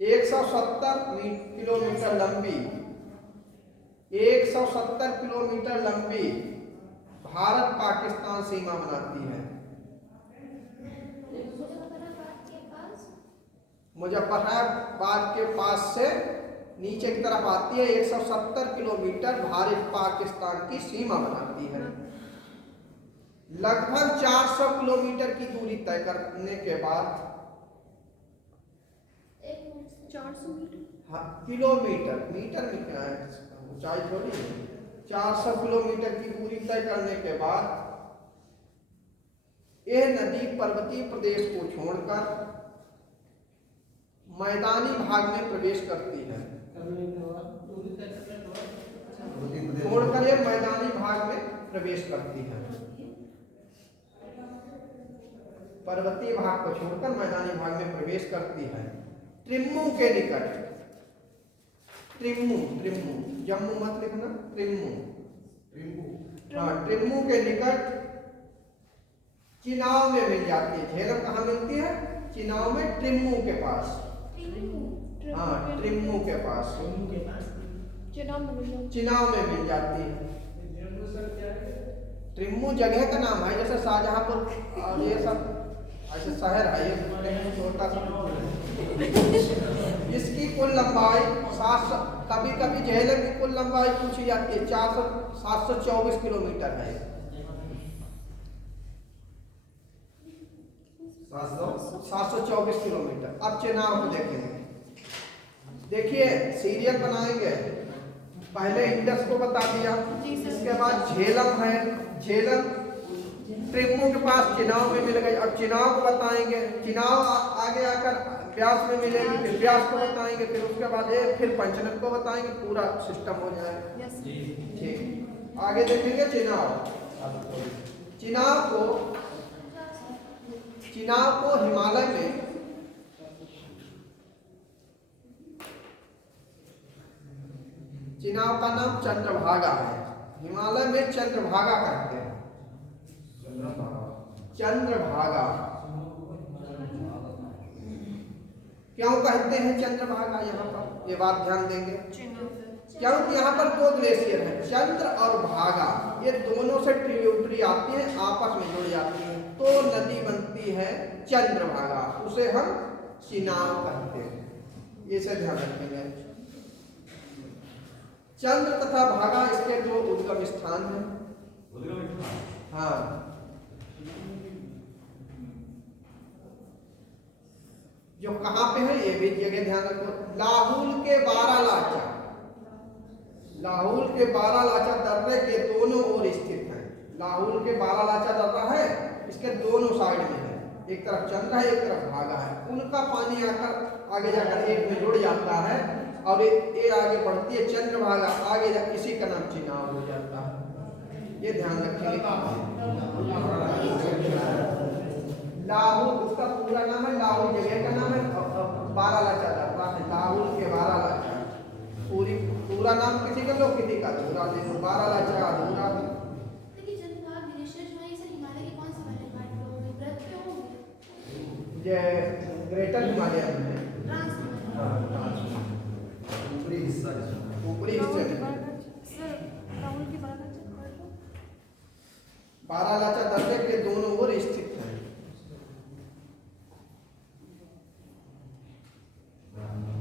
170 किलोमीटर लंबी, 170 किलोमीटर लंबी भारत पाकिस्तान सीमा बनाती है। मुजफ्फराबाद के पास से नीचे की तरफ आती है, 170 किलोमीटर भारत पाकिस्तान की सीमा बनाती है। लगभग 400 किलोमीटर की दूरी तय करने के बाद, 400 मीटर, हाँ किलोमीटर, मीटर में क्या है, ऊंचाई थोड़ी है। 400 किलोमीटर की दूरी तय करने के बाद यह नदी पर्वतीय प्रदेश को छोड़कर मैदानी भाग में प्रवेश करती है। छोड़कर यह मैदानी भाग में प्रवेश करती है, पर्वतीय भाग को छोड़कर मैदानी भाग में प्रवेश करती है। ट्रिम्मू के निकट, ट्रिम्मू, जम्मू मत लिखना, ट्रिम्मू, हाँ ट्रिम्मू के निकट चिनाव में मिल जाती है। झेलम कहाँ मिलती है, चिनाव में, ट्रिम्मू के पास, हाँ ट्रिम्मू के पास, चिनाव में मिल जाती है। ट्रिम्मू जगह का नाम है, जैसे शाहजहांपुर और ये सब ऐसे शहर है, ये छोटा सा। इसकी कुल लंबाई 700, कभी कभी झेलम की कुल लंबाई पूछी जाती है, 724 किलोमीटर है। 724 किलोमीटर। अब चेनाब को देखेंगे, देखिए सीरियल बनाएंगे, पहले इंडस को बता दिया, इसके बाद झेलम है, झेलम ट्रिम्मू के पास चिनाव में मिल गई। अब चिनाव को बताएंगे, चिनाव आगे आकर ब्यास में मिलेगी, फिर ब्यास को बताएंगे, फिर उसके बाद फिर पंचनद को बताएंगे, पूरा सिस्टम हो जाएगा। ठीक, आगे देखेंगे चिनाव। चिनाव को हिमालय में चिनाव का नाम चंद्रभागा है, हिमालय में चंद्रभागा कहते हैं। चंद्रभागा क्यों कहते हैं चंद्रभागा, यहाँ पर ये बात ध्यान देंगे, क्योंकि यहाँ पर दो ग्लेशियर हैं, चंद्र और भागा, ये दोनों से ट्रिब्यूटरी आती हैं, आपस में जुड़ जाती हैं, तो नदी बनती है चंद्रभागा, उसे हम चिनाव कहते हैं। इसे ध्यान रखेंगे। चंद्र तथा भागा इसके दो उद्गम स्थान हैं। हाँ, जो कहाँ पे है ये भी जगह ध्यान रखो। लाहुल के 12 लाचा, लाहुल के 12 लाचा दर्रे के दोनों ओर स्थित हैं। लाहुल के बारालाचा दर्रा है, इसके दोनों साइड में है, एक तरफ चंद्र है, एक तरफ भागा है। उनका पानी आकर आगे जाकर एक में जुड़ जाता है और ये आगे बढ़ती है, चंद्रभागा आगे जा इसी का नाम चिनाब हो जाता है। ये ध्यान रखेंगे। लाहुल उसका पूरा नाम है, लाहुल जगह का नाम है, बारालाचा दर्रा है, लाहुल के बारालाचा। पूरा नाम किसी का लो, किसी का अधूरा ले लो, बारालाचा अधूरा। ये ग्रेटर हिमालय में ऊपरी हिस्सा राहुल की बारालाचा दर्रे के दोनों ओर स्थित है।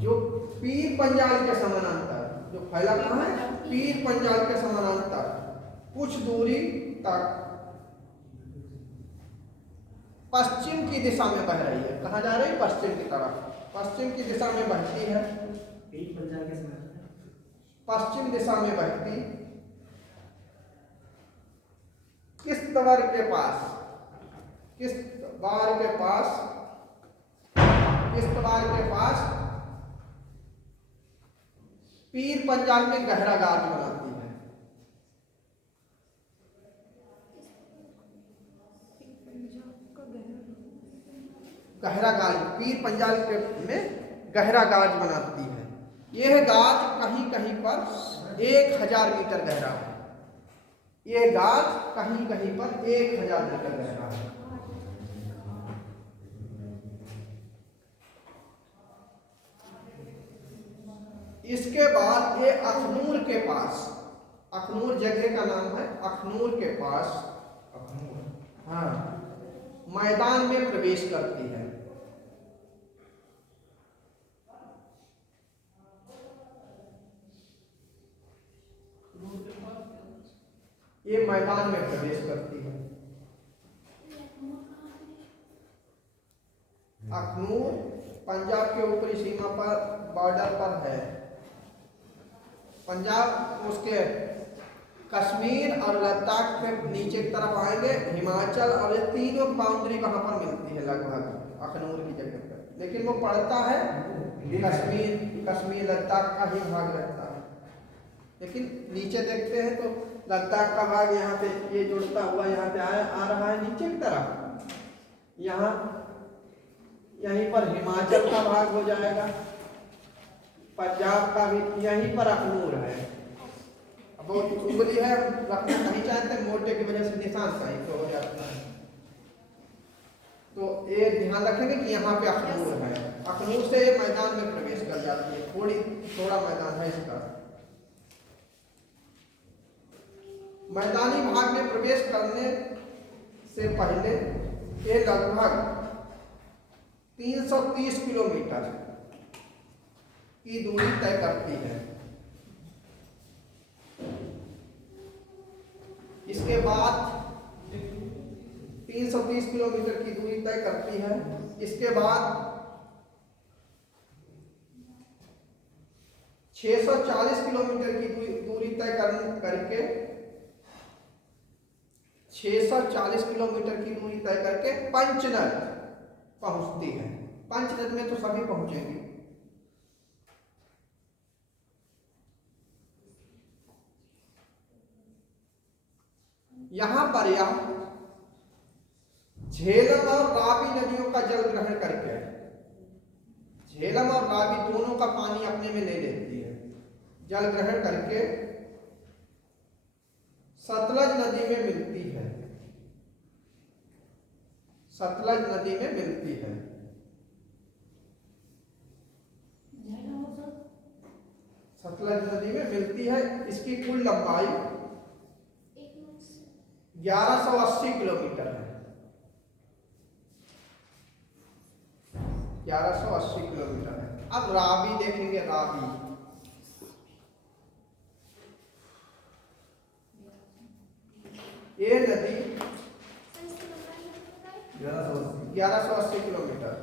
जो पीर पंजाल के समानांतर जो फैला कहाँ है, पीर पंजाल के समानांतर कुछ दूरी तक पश्चिम की दिशा में बह रही है। कहाँ जा रही है? पश्चिम की तरफ, पश्चिम की दिशा में बहती है। पश्चिम दिशा में बहती किश्तवाड़ के पास, किश्तवाड़ के पास पीर पंजाल में गहरा गाज बनाती है। गहरा गाज पीर पंजाल के में गहरा गाज बनाती है। यह गाज कहीं कहीं पर 1000 मीटर गहरा है। यह गाज कहीं कहीं पर 1000 मीटर गहरा है। इसके बाद ये अखनूर के पास, अखनूर जगह का नाम है, अखनूर के पास, हाँ, मैदान में प्रवेश करती है। ये मैदान में प्रवेश करती है। अखनूर पंजाब के ऊपरी सीमा पर बॉर्डर पर है। पंजाब उसके कश्मीर और लद्दाख के नीचे की तरफ आएंगे, हिमाचल, और ये तीनों बाउंड्री वहां पर मिलती है लगभग अखनूर की जगह पर। लेकिन वो पड़ता है कश्मीर लद्दाख का ही भाग रहता है। लेकिन नीचे देखते हैं तो लद्दाख का भाग यहाँ पे ये जुड़ता हुआ यहाँ पे आ रहा है नीचे की तरफ। यहाँ यहीं पर हिमाचल का भाग हो जाएगा, पंजाब का भी यहीं पर अखनूर है। अब वो उंगली है, रखना नहीं चाहते, मोटे की वजह से निशान कहीं पे हो जाता है। तो ये ध्यान रखेंगे कि यहाँ पे अखनूर है। अखनूर से ये मैदान में प्रवेश कर जाती है। थोड़ा मैदान है इसका। मैदानी भाग में प्रवेश करने से पहले ये लगभग 330 किलोमीटर की दूरी तय करती है। इसके बाद 330 किलोमीटर की दूरी तय करती है। इसके बाद 640 किलोमीटर की दूरी तय करके 640 किलोमीटर की दूरी तय करके पंचनद पहुंचती है। पंचनद में तो सभी पहुंचेंगे। यहां पर यह झेलम और रावी नदियों का जल ग्रहण करके, झेलम और रावी दोनों का पानी अपने में ले लेती है। जल ग्रहण करके सतलज नदी में मिलती है। सतलज नदी में मिलती है। सतलज नदी में मिलती है। इसकी कुल लंबाई 1180 किलोमीटर है। 1180 किलोमीटर है। अब रावी देखेंगे। रावी ये नदी 1180 किलोमीटर।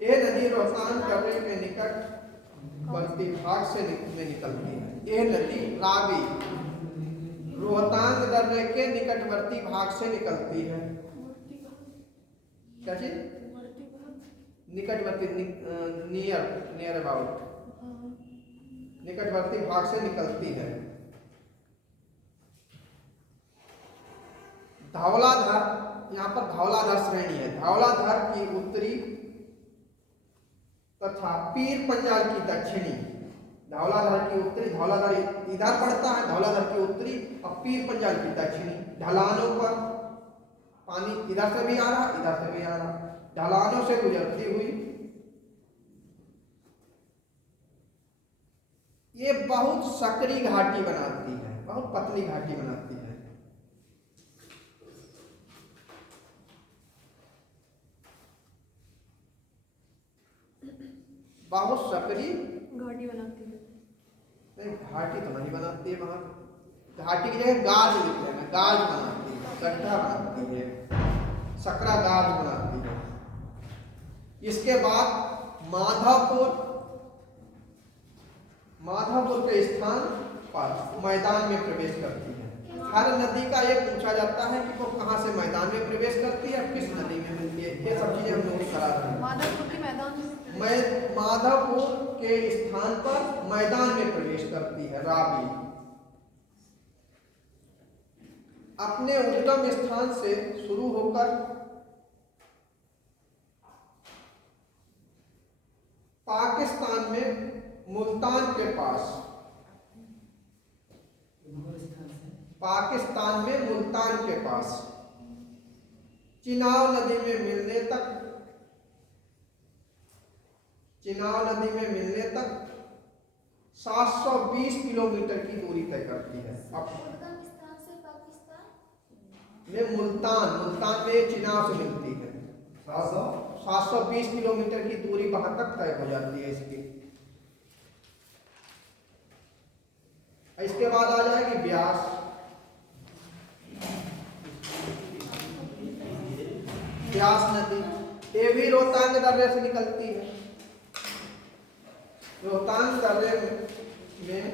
ये नदी रोहतांग दर्रे के निकट बल्टी भाग से निकलती है। ये नदी रावी रोहतांग दर्रे के निकटवर्ती भाग से निकलती है। क्या चीज? निकटवर्ती, नियर अबाउट, निकटवर्ती भाग से निकलती है। धौलाधार, यहाँ पर धौलाधार श्रेणी है। धौलाधार की उत्तरी तथा पीर पंजाल की दक्षिणी। धौलाधार की उत्तरी, धौलाधार इधर पड़ता है, धौलाधार की उत्तरी और पीर पंजाल की दक्षिणी ढलानों पर पानी इधर से भी आ रहा, इधर से भी आ रहा, ढलानों से गुजरती हुई ये बहुत सकरी घाटी बनाती है, बहुत पतली घाटी बनाती है। बहुत सकरी घाटी बनाती है। नहीं, घाटी तो नहीं बनाती है। वहां घाटी की जगह गाज लिखते हैं, गाज बनाती है, गड्ढा बनाती है, सकरा गाज बनाती है। इसके बाद माधवपुर के स्थान पर मैदान में प्रवेश करती है। हर नदी का ये पूछा जाता है कि वो कहाँ से मैदान में प्रवेश करती है, किस नदी में मिलती है। ये सब चीजें हम लोग करा रहे हैं। माधवपुर के मैदान में माधवपुर के स्थान पर मैदान में प्रवेश करती है रावी। अपने उद्गम स्थान से शुरू होकर पाकिस्तान में मुल्तान के पास, पाकिस्तान में मुल्तान के पास चिनाब नदी में मिलने तक, चिनाब नदी में मिलने तक 720 किलोमीटर की दूरी तय करती है। अब में मुल्तान में चिनाब से मिलती है। 720 किलोमीटर की दूरी वहां तक तय हो जाती है इसकी। इसके बाद आ जाएगी ब्यास। ब्यास नदी ये भी रोहतांग दर्रे से निकलती है। रोहतांग दर्रे में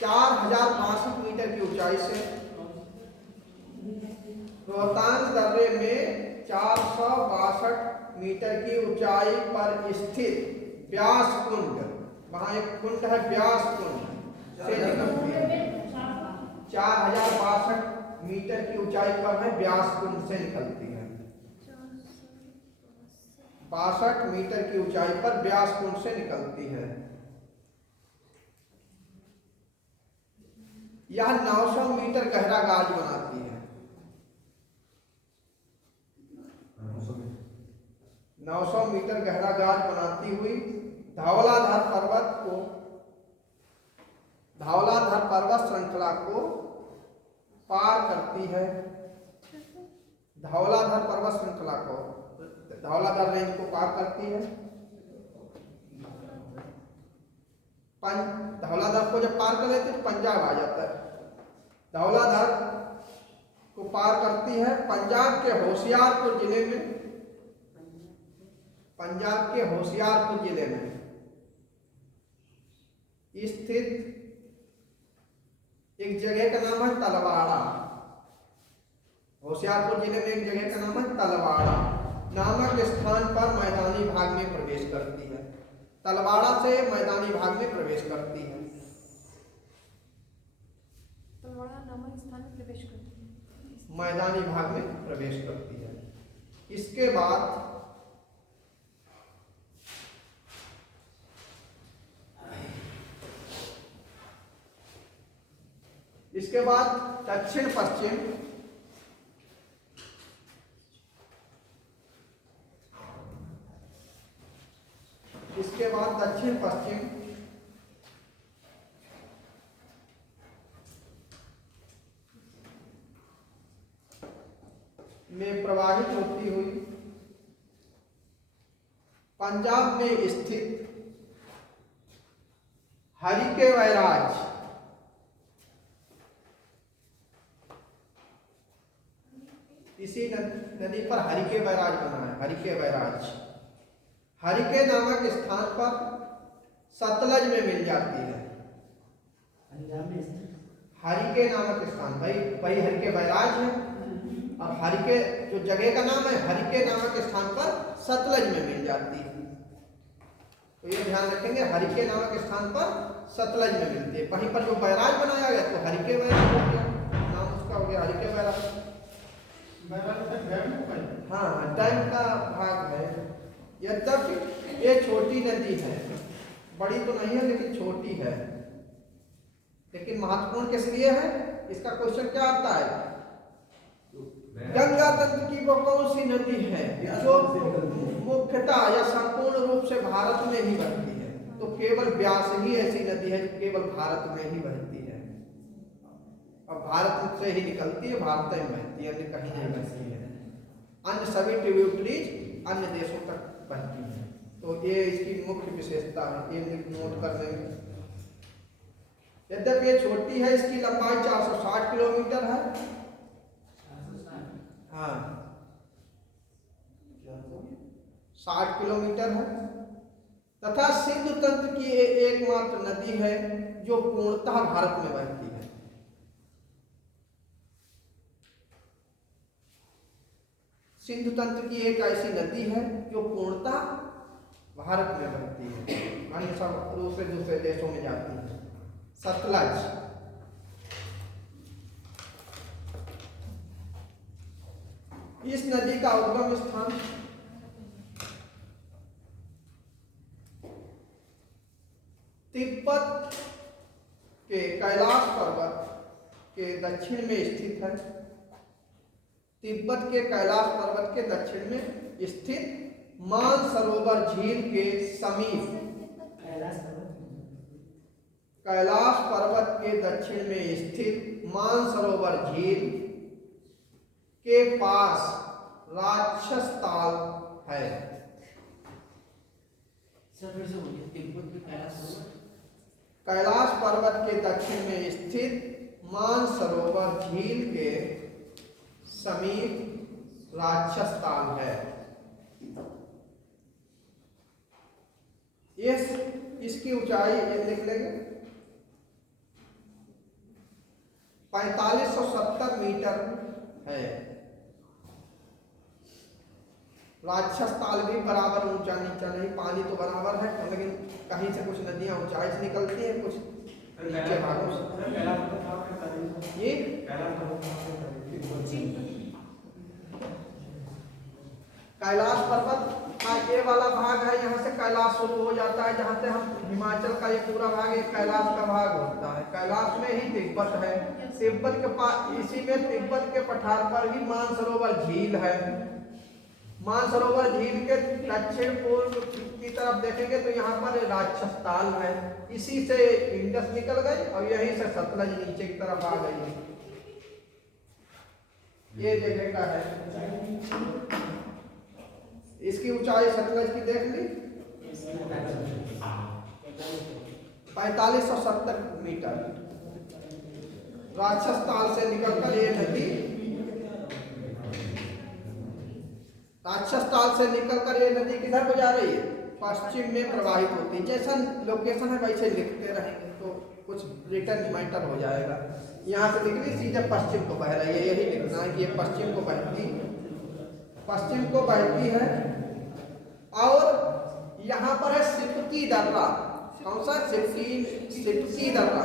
4062 मीटर की ऊंचाई से, रोहतांग दर्रे में 462 मीटर की ऊंचाई पर स्थित ब्यास कुंड, वहां एक कुंड है ब्यास कुंड से निकलती है। 4062 मीटर की ऊंचाई पर है ब्यास कुंड से निकलती है। 62 मीटर की ऊंचाई पर ब्यास कुंड से निकलती है। यह 900 मीटर गहरा गाज बनाती है। 900 मीटर गहरा गाज बनाती हुई धौलाधार पर्वत श्रृंखला को पार करती है। धौलाधार पर्वत श्रृंखला को, धौलाधार रेंज को पार करती है। धौलाधार को जब पार कर लेती है तो पंजाब आ जाता है। धौलाधार को पार करती है। पंजाब के होशियारपुर जिले में, पंजाब के होशियारपुर जिले में स्थित एक जगह का नाम है तलवाड़ा। होशियारपुर जिले में एक जगह का नाम है तलवाड़ा नामक स्थान पर मैदानी भाग में प्रवेश करती है। तलवाड़ा से मैदानी भाग में प्रवेश करती है। तलवाड़ा नामक स्थान में प्रवेश करती है, मैदानी भाग में प्रवेश करती है। इसके बाद दक्षिण पश्चिम दक्षिण पश्चिम में प्रवाहित होती हुई पंजाब में स्थित हरिके बैराज, इसी नदी पर हरिके बैराज बना है। हरिके बैराज हरिके नामक स्थान पर सतलज में मिल जाती है। हरिके नामक स्थान, भाई हरिके बैराज है और हरिके जो जगह का नाम है हरिके नामक स्थान पर सतलज में मिल जाती है। तो ये ध्यान रखेंगे, हरिके नामक स्थान पर सतलज में मिलती है। वहीं पर जो बैराज बनाया गया तो हरिके बैराज हो गया, नाम उसका हो गया हरिके बैराज। हाँ, डैम का भाग है। यद्यपि ये छोटी नदी है, बड़ी तो नहीं है लेकिन छोटी है, लेकिन महत्वपूर्ण किस लिए है? इसका क्वेश्चन क्या आता है, गंगा तंत्र की वो कौन सी नदी है जो मुख्यतः या संपूर्ण रूप से भारत में ही बहती है? तो केवल ब्यास ही ऐसी नदी है जो केवल भारत में ही बहती है और भारत से ही निकलती है, भारत में बहती है, अन्य कहीं नहीं बहती है। अन्य सभी ट्रिब्यूटरीज अन्य देशों तक बहती है। तो ये इसकी मुख्य विशेषता है, ये नोट कर लेंगे। यद्यपि ये छोटी है, इसकी लंबाई 460 किलोमीटर है। हाँ, 60 किलोमीटर है तथा सिंधु तंत्र की एकमात्र नदी है जो पूर्णतः भारत में बहती है। सिंधु तंत्र की एक ऐसी नदी है जो पूर्णतः भारत में बहती है, अन्य सब दूसरे देशों में जाती है। सतलज, इस नदी का उद्गम स्थान तिब्बत के कैलाश पर्वत के दक्षिण में स्थित है। तिब्बत के कैलाश पर्वत के दक्षिण में स्थित मानसरोवर झील के समीप, कैलाश पर्वत के दक्षिण में स्थित मानसरोवर झील के पास राक्षस ताल है। कैलाश पर्वत के दक्षिण में स्थित मानसरोवर झील के समीप राक्षस ताल है। इसकी ऊंचाई ये लिख लेंगे 4570 मीटर है। राक्षस ताल भी बराबर ऊंचा नीचा नहीं, पानी तो बराबर है, लेकिन कहीं से कुछ नदियां ऊंचाई से निकलती हैं, कुछ नीचे भागों से। ये कैलाश पर्वत का ये वाला भाग है, यहाँ से कैलाश शुरू हो जाता है, जहाँ से हम हिमाचल का ये पूरा भाग एक कैलाश का भाग होता है। कैलाश में ही तिब्बत है, तिब्बत के पास, इसी में तिब्बत के पठार पर ही मानसरोवर झील है। मानसरोवर झील के दक्षिण पूर्व की तरफ देखेंगे तो यहाँ पर राक्षस ताल है, इसी से इंडस निकल गई और यहीं से सतलज नीचे की तरफ आ गई है। ये जगह का है। इसकी ऊंचाई सतलज की देख ली 4570 मीटर। राक्षस ताल से निकलकर ये नदी, राक्षस ताल से निकलकर ये नदी किधर को जा रही है? पश्चिम में प्रवाहित होती है। जैसा लोकेशन है वैसे लिखते रहेंगे तो कुछ रिटर्न मैटर हो जाएगा। यहाँ से निकली सीधे पश्चिम को बह रही है, यही लिखना है कि ये पश्चिम को बहती है। और यहाँ पर है सिपकी दर्रा। कौन सा? सिपकी दर्रा।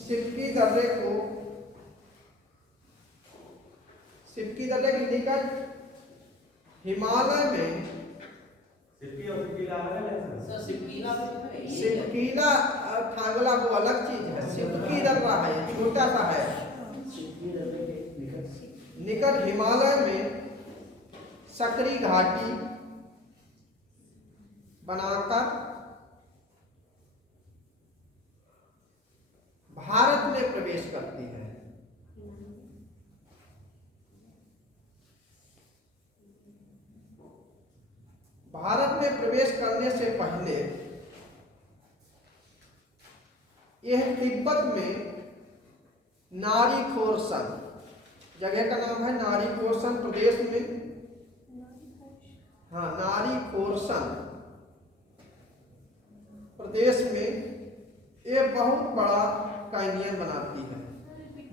सिपकी दर्रे को, सिपकी दर्रे के निकट हिमालय में सिपकीला थांगला को अलग चीज है, सिपकी दर्रा है, छोटा सा है। निकट हिमालय में सकरी घाटी बनाकर भारत में प्रवेश करती है। भारत में प्रवेश करने से पहले यह तिब्बत में नारीखोरसन, जगह का नाम है नारीखोरसन, प्रदेश में, हाँ नारीखोरसन प्रदेश में एक बहुत बड़ा कैनियन बनाती है।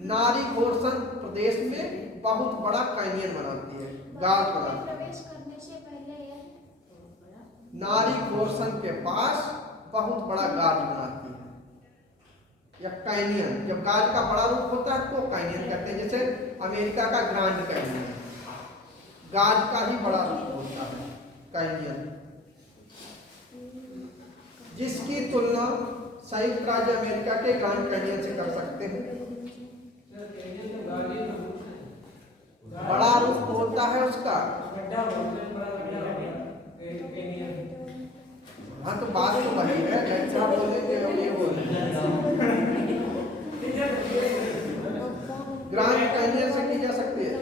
नारी घोरसन प्रदेश में बहुत बड़ा कैनियन बनाती है, गाज बनाती है। प्रवेश करने से पहले यह नारी घोरसन के पास बहुत बड़ा गाज बनाती है या कैनियन। जब गाज का बड़ा रूप होता है तो कैनियन कहते हैं। जैसे अमेरिका का ग्रांड कैनियन गाज का ही बड़ा रूप होता है कैनियन, जिसकी तुलना संयुक्त राज्य अमेरिका के ग्रांड कैनियन से कर सकते हैं। सर कैनियन तो गाड़ी का बड़ा रूप होता है उसका। गड्ढा बहुत बड़ा गड्ढा होगा कैनियन। हाँ तो बात तो वही है, ऐसा बोलेंगे हम ये बोलेंगे। ग्रांड कैनियन से की जा सकती है।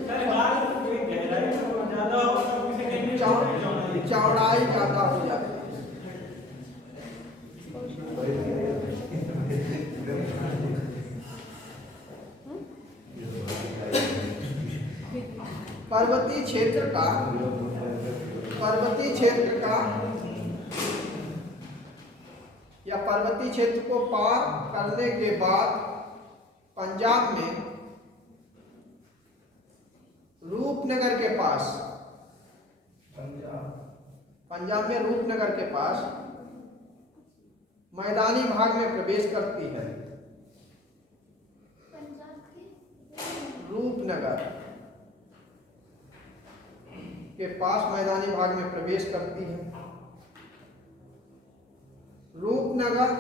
चौड़ाई ज्यादा हो जाती है। पर्वतीय क्षेत्र का या पर्वतीय क्षेत्र को पार करने के बाद पंजाब में रूपनगर के पास, पंजाब में रूपनगर के पास मैदानी भाग में प्रवेश करती है। पंजाब की रूपनगर के पास मैदानी भाग में प्रवेश करती है। रूपनगर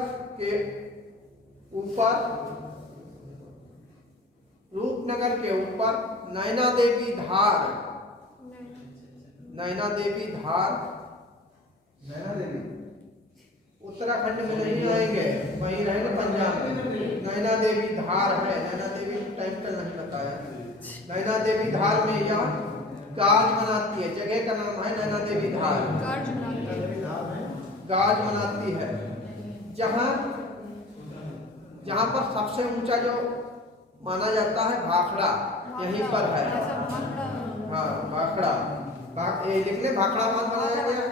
के ऊपर नैना देवी धार, नैना देवी उत्तराखंड में नहीं आएंगे, वहीं रहे ना पंजाब में। नैना देवी धार है, नैना देवी टेम्पल नहीं बताया। नैना देवी धार में यह गाज बनाती है। जगह का नाम है नैना देवी धार। गाज बनाती है, जहाँ पर सबसे ऊंचा जो माना जाता है भाखड़ा यहीं पर है। हाँ भाखड़ा, ये लिख ले, भाखड़ा बांध बनाया गया है।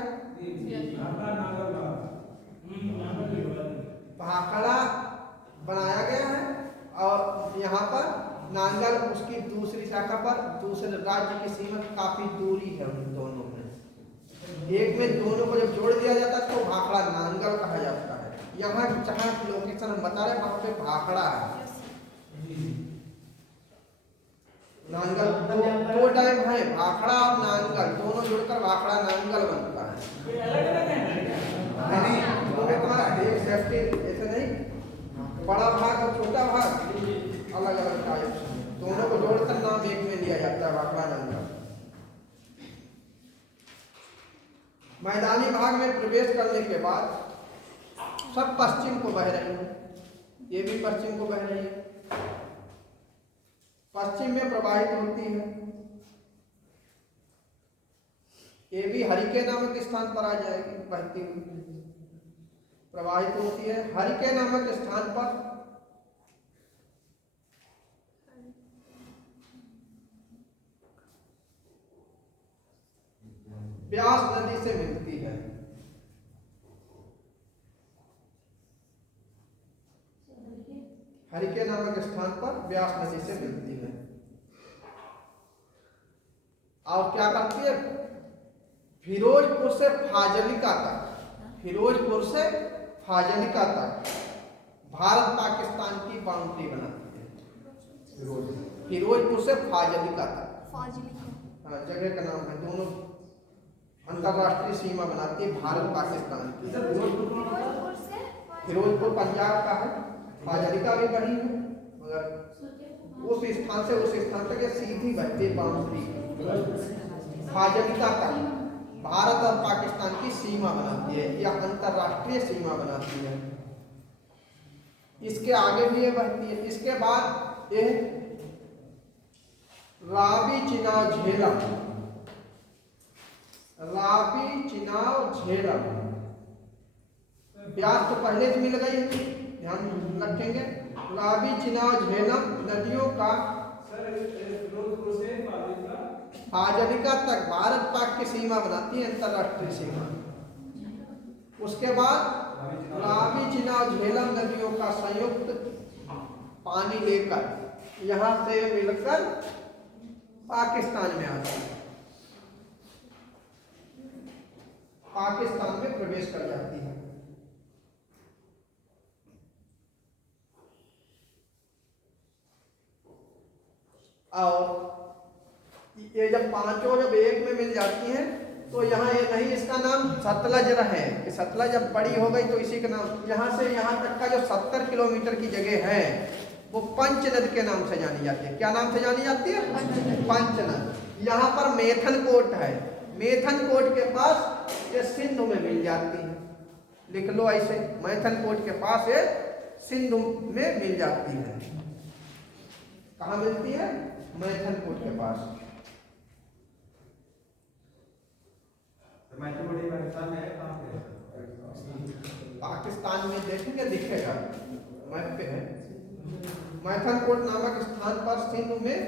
भाखड़ा बनाया गया है और यहाँ पर नांगल उसकी दूसरी शाखा पर दूसरे राज्य की सीमा काफी दूरी है उन दोनों में। एक में दोनों को जब जोड़ दिया जाता है तो भाखड़ा नांगल कहा जाता है। यहाँ जहाँ लोकेशन हम बता रहे हैं वहां पे भाखड़ा है। नांगल दो डैम है, भाखड़ा और नांगल, दोनों जुड़कर भाखड़ा नांगल बनता है। एक सेफ्टी ऐसे नहीं, बड़ा भाग और छोटा भाग अलग अलग टाइप, दोनों को जोड़कर नाम एक में लिया जाता है भाखड़ा नांगल। मैदानी भाग में प्रवेश करने के बाद सब पश्चिम को बह रही है, ये भी पश्चिम को बह रही है, पश्चिम में प्रवाहित होती है। ये भी हरिके नामक स्थान पर आ जाएगी, बहती हुई प्रवाहित होती है। हरिके नामक स्थान पर ब्यास नदी से मिलती है। हरिके नामक स्थान पर ब्यास नदी से मिलती है और क्या करती है, फिरोजपुर से फाजिल्का तक भारत पाकिस्तान की बाउंड्री बनाती है। फिरोजपुर से फाजिल्का तक, हाँ जगह का नाम है, दोनों अंतरराष्ट्रीय सीमा बनाती है भारत पाकिस्तान की। फिरोजपुर पंजाब का है, फाजिल्का भी वही है, मगर उस स्थान से उस स्थान तक ये सीधी बहती बाउंड्री फाजिल्का तक भारत और पाकिस्तान की सीमा बनाती है या अंतरराष्ट्रीय सीमा बनाती है। इसके आगे भी ये बहती है। इसके बाद ये रावी चिनाव झेलम ब्यास तो पहले से मिल गई है, ध्यान रखेंगे। रावी चिनाव झेलम नदियों का फाजिल्का तक भारत पाक की सीमा बनाती है, अंतरराष्ट्रीय सीमा। उसके बाद रावी चिनाव झेलम नदियों का संयुक्त पानी लेकर यहाँ से मिलकर पाकिस्तान में आता है, पाकिस्तान में प्रवेश कर जाती है। और ये जब पांचों जब एक में मिल जाती हैं तो यहाँ ये नहीं, इसका नाम सतलज है कि सतलज जब बड़ी हो गई तो इसी का नाम, यहाँ से यहाँ तक का जो 70 किलोमीटर की जगह है वो पंचनद के नाम से जानी जाती है। क्या नाम से जानी जाती है? पंचनद। यहाँ पर मेथनकोट है, मेथनकोट के पास ये सिंधु में मिल जाती है, लिख लो ऐसे, मेथनकोट के पास ये सिंधु में मिल जाती है। कहाँ मिलती है? मेथनकोट के पास। पाकिस्तान में है, कहाँ पे है? पाकिस्तान में देखेंगे दिखेगा, मैप पे है। मैथनकोट नामक स्थान पर सिंधु में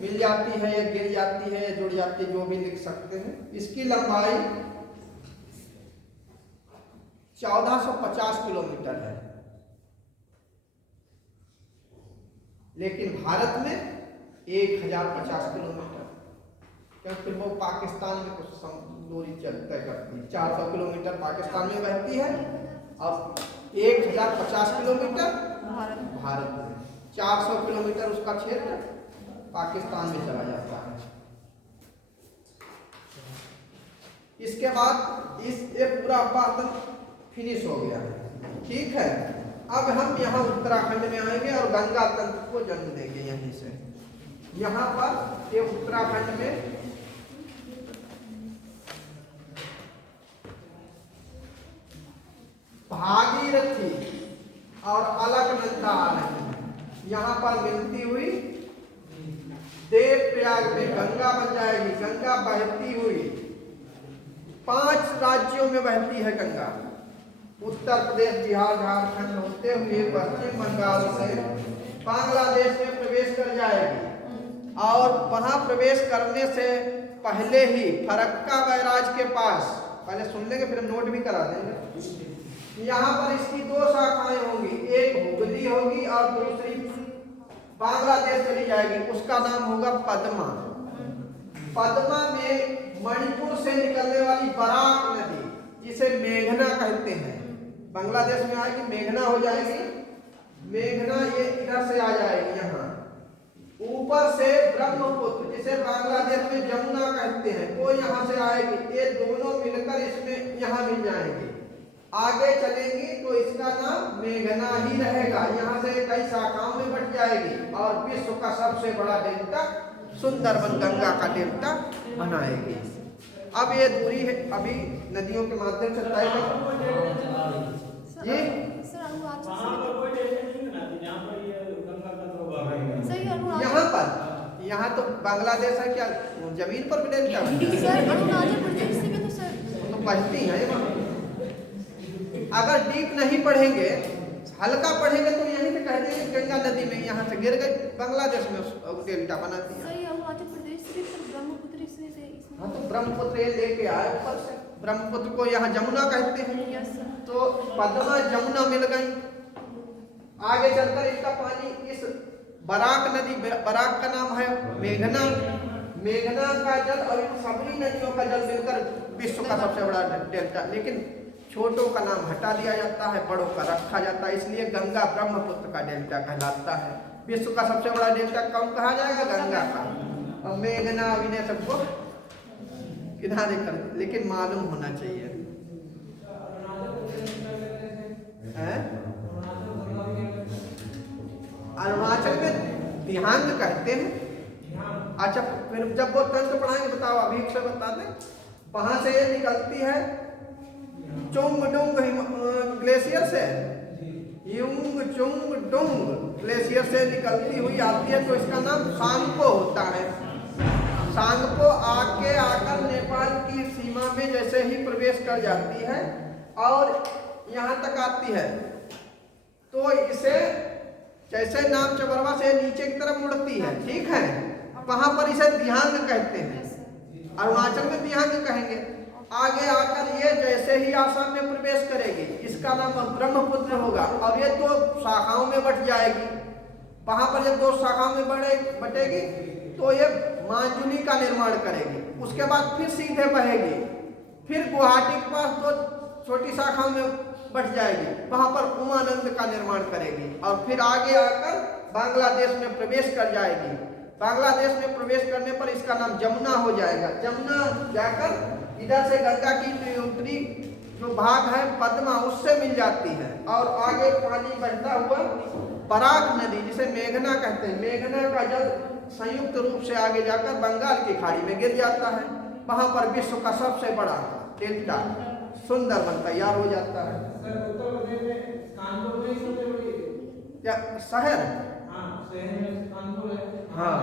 मिल जाती है या गिर जाती है या जुड़ जाती है, जो भी लिख सकते हैं। इसकी लंबाई 1450 किलोमीटर है, लेकिन भारत में 1050 किलोमीटर, क्योंकि वो पाकिस्तान में कुछ दूरी तय करती है। 400 किलोमीटर पाकिस्तान में बहती है और 1050 किलोमीटर भारत में, 400 किलोमीटर उसका क्षेत्र पाकिस्तान में चला जाता है। इसके बाद ये पूरा बात फिनिश हो गया है, ठीक है। अब हम यहाँ उत्तराखंड में आएंगे और गंगा तंत्र को जन्म देंगे। यहीं से यहाँ पर ये उत्तराखंड में भागीरथी और अलकनंदा आ रही है, यहाँ पर मिलती हुई देवप्रयाग में गंगा बन जाएगी। गंगा बहती हुई 5 राज्यों में बहती है गंगा, उत्तर प्रदेश, बिहार, झारखंड होते हुए पश्चिम बंगाल से बांग्लादेश में प्रवेश कर जाएगी। और वहां प्रवेश करने से पहले ही फरक्का बैराज के पास, पहले सुन लेंगे फिर हम नोट भी करा देंगे। यहाँ पर इसकी 2 शाखाएं होंगी, एक हुगली होगी और दूसरी बांग्लादेश चली जाएगी, उसका नाम होगा पद्मा। पद्मा में मणिपुर से निकलने वाली बराक नदी, जिसे मेघना कहते हैं, बांग्लादेश में आएगी, मेघना हो जाएगी। मेघना ये इधर से आ जाएगी, यहाँ ऊपर से ब्रह्मपुत्र, जिसे बांग्लादेश में जमुना कहते हैं, वो यहाँ से आएगी। ये दोनों मिलकर इसमें यहाँ मिल जाएंगे। आगे चलेंगी तो इसका नाम मेघना ही रहेगा, यहाँ से कई शाखाओं में बट जाएगी और विश्व का सबसे बड़ा डेल्टा सुंदरबन गंगा का डेल्टा बनाएगी। अब ये दूरी है अभी नदियों के माध्यम से तय कर ये यहाँ तो बांग्लादेश है, क्या जमीन पर डेल्टा अरुणाचल प्रदेश से भी तो सर तो बहती है। अगर डीप नहीं पढ़ेंगे, हल्का पढ़ेंगे तो यहीं पे कह देंगे गंगा नदी में यहाँ से गिर गई, बांग्लादेश में डेल्टा बनाती है। सही, अरुणाचल प्रदेश से भी ब्रह्मपुत्र से हाँ तो ब्रह्मपुत्र ये लेके आए ऊपर से, ब्रह्मपुत्र को यहाँ जमुना कहते हैं। Yes sir. तो पद्मा जमुना मिल गई। आगे चलकर इसका पानी इस बराक नदी, बराक का नाम है मेघना, मेघना का जल और इन सभी नदियों का जल मिलकर विश्व का सबसे बड़ा डेल्टा, लेकिन छोटों का नाम हटा दिया जाता है, बड़ों का रखा जाता है, इसलिए गंगा ब्रह्मपुत्र का डेल्टा कहलाता है। विश्व का सबसे बड़ा डेल्टा कौन कहा जाएगा? गंगा का। और मेघना इन्हें सबको किनारे कर, लेकिन मालूम होना चाहिए अरुणाचल में दिहांग कहते हैं। अच्छा फिर जब वो तंत्र पढ़ाएंगे बताओ, अभी से बता दें। वहां से ये निकलती है चुंगडुंग ग्लेशियर से, युंगचुंगडुंग ग्लेशियर से निकलती हुई आती है, तो इसका नाम सांगपो होता है। सांगपो आकर नेपाल की सीमा में जैसे ही प्रवेश कर जाती है और यहाँ तक आती है, तो इसे जैसे नाम चबरवा से नीचे की तरफ मुड़ती है, ठीक है, वहां पर इसे दिहांग कहते हैं। अरुणाचल में दिहांग कहेंगे। आगे आकर ये जैसे ही आसाम में प्रवेश करेगी, इसका नाम ब्रह्मपुत्र होगा और ये 2 शाखाओं में बट जाएगी। वहां पर जब 2 शाखाओं में बटेगी तो ये मांजुली का निर्माण करेगी। उसके बाद फिर सीधे बहेगी, फिर गुवाहाटी के पास 2 छोटी शाखाओं में बट जाएगी, वहां पर उमानंद का निर्माण करेगी और फिर आगे आकर बांग्लादेश में प्रवेश कर जाएगी। बांग्लादेश में प्रवेश करने पर इसका नाम जमुना हो जाएगा। जमुना जाकर इधर से गंगा की उत्तरी जो भाग है पद्मा उससे मिल जाती है और आगे पानी बहता हुआ पराग नदी जिसे मेघना कहते हैं, मेघना का जल संयुक्त रूप से आगे जाकर बंगाल की खाड़ी में गिर जाता है। वहां पर विश्व का सबसे बड़ा डेल्टा सुंदरबन तैयार हो जाता है। सर उत्तर प्रदेश में कानपुर में सबसे बड़ी क्या शहर? हाँ शहर में कानपुर है। हाँ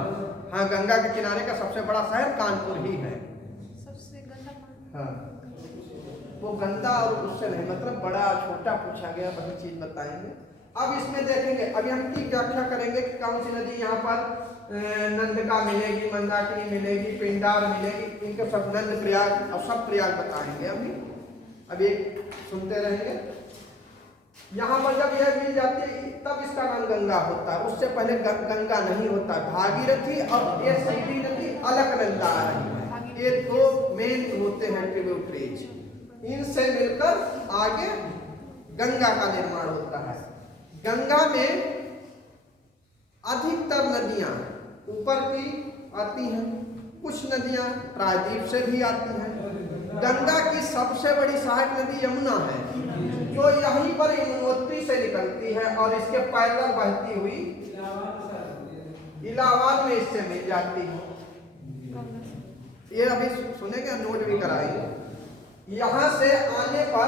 हाँ, गंगा के किनारे का सबसे बड़ा शहर कानपुर ही है। सबसे गंदा पानी। हाँ, वो गंदा और उससे नहीं मतलब बड़ा छोटा पूछा गया, वही चीज बताएंगे। अब इसमें देखेंगे, अभी हम की व्याख्या करेंगे कि कौन सी नदी यहाँ पर नंदका मिलेगी, मंदाकिनी मिलेगी, पिंडार मिलेगी, इनके सब नंद प्रयाग और सब प्रयाग बताएंगे। अभी सुनते रहेंगे। यहाँ पर जब यह मिल जाती है तब इसका नाम गंगा होता है, उससे पहले गंगा नहीं होता। भागीरथी और ये सीधी नदी अलकनंदा आ रही है, ये 2 मेन होते हैं ट्रिब्यूटरीज, इनसे मिलकर आगे गंगा का निर्माण होता है। गंगा में अधिकतर नदियां ऊपर की आती हैं, कुछ नदियां प्रायद्वीप से भी आती हैं। गंगा की सबसे बड़ी सहायक नदी यमुना है जो यहीं पर यमुनोत्री से निकलती है और इसके पैदल बहती हुई इलाहाबाद में इससे मिल जाती है। ये अभी सुनेंगे, नोट भी कराएंगे। यहाँ से आने पर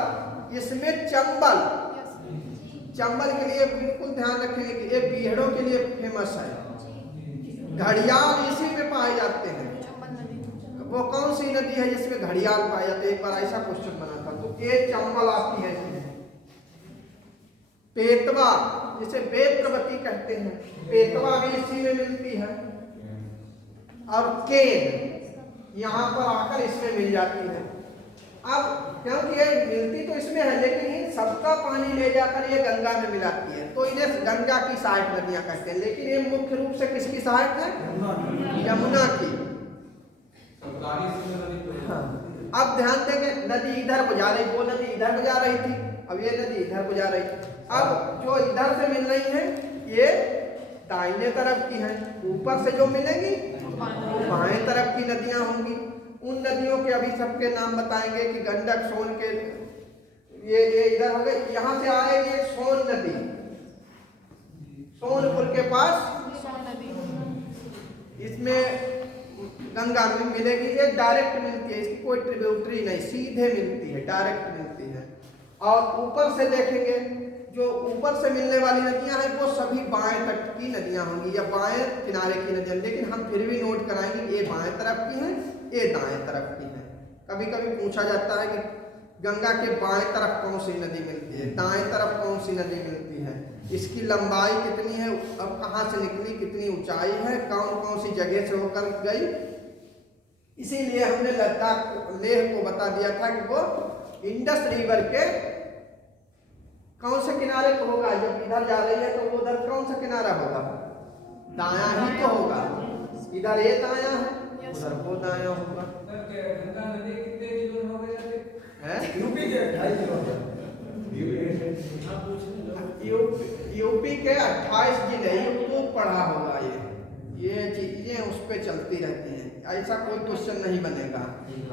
इसमें चंबल के लिए बिल्कुल ध्यान रखेंगे कि ये बीहड़ों के लिए फेमस है। घड़ियाल इसी में पाए जाते हैं। वो कौन सी नदी है जिसमें घड़ियाल पाए जाते हैं? एक बार ऐसा क्वेश्चन बना था तो ये चंबल आती है इसमें। पेतवा जिसे बेत्रवती कहते हैं, पेतवा भी इसी में मिलती है। और केन यहाँ पर आकर इसमें मिल जाती है। अब क्योंकि ये मिलती तो इसमें है लेकिन इन सबका पानी ले जाकर ये गंगा में मिलाती है तो इन्हें गंगा की सहायक नदियां कहते हैं। लेकिन ये मुख्य रूप से किसकी सहायक है? यमुना की। हाँ। अब ध्यान देंगे, नदी इधर को जा रही, वो नदी इधर को जा रही थी, अब ये नदी इधर को जा रही। अब जो इधर से मिल रही है ये दाहिने तरफ की है, ऊपर से जो मिलेंगी वो बाएं तरफ की नदियां होंगी। उन नदियों के अभी सबके नाम बताएंगे कि गंडक, सोन के ये इधर हो गए। यहाँ से आएगी सोन नदी, सोनपुर के पास इसमें गंगा में मिलेगी। ये डायरेक्ट मिलती है, इसकी कोई ट्रिब्यूटरी नहीं, सीधे मिलती है, डायरेक्ट मिलती है। और ऊपर से देखेंगे जो ऊपर से मिलने वाली नदियां हैं वो सभी बाएं तट की नदियां होंगी या बाएं किनारे की नदियां। लेकिन हम फिर भी नोट कराएंगे कि ये बाएं तरफ की हैं, ये दाएं तरफ की है। कभी कभी पूछा जाता है कि गंगा के बाएं तरफ कौन सी नदी मिलती है, दाएं तरफ कौन सी नदी मिलती है, इसकी लंबाई कितनी है, अब कहाँ से निकली, कितनी ऊंचाई है, कौन कौन सी जगह से होकर गई। इसीलिए हमने लद्दाख लेह को बता दिया था कि वो इंडस रिवर के कौन से किनारे को होगा। जब इधर जा रही है तो वो उधर कौन सा किनारा होगा? दायां ही तो होगा। इधर ये दायां है, उधर वो दायां होगा। गंगा नदी कितने जिलों में हो गया है? यूपी के 28 जिलों यूपी के 28 जिले यूट्यूब पढ़ा होगा। ये चीजें उस पर चलती रहती हैं, ऐसा कोई क्वेश्चन नहीं बनेगा।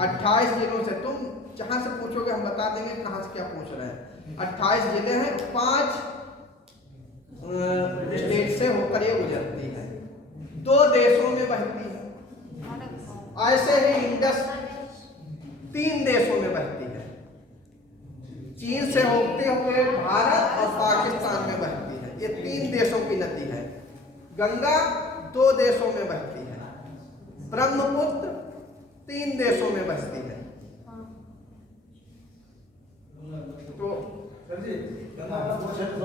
28 जिलों से तुम जहां से पूछोगे हम बता देंगे कहां से क्या पूछ रहे हैं। 28 जिले हैं, 5 स्टेट से होकर ये गुजरती है, 2 देशों में बहती है। ऐसे ही इंडस 3 देशों में बहती है, चीन से होते हुए भारत और पाकिस्तान में बहती है। ये 3 देशों की नदी है। गंगा 2 देशों में बहती है, ब्रह्मपुत्र 3 देशों में बहती है। तो सर जी गंगा का वो क्षेत्र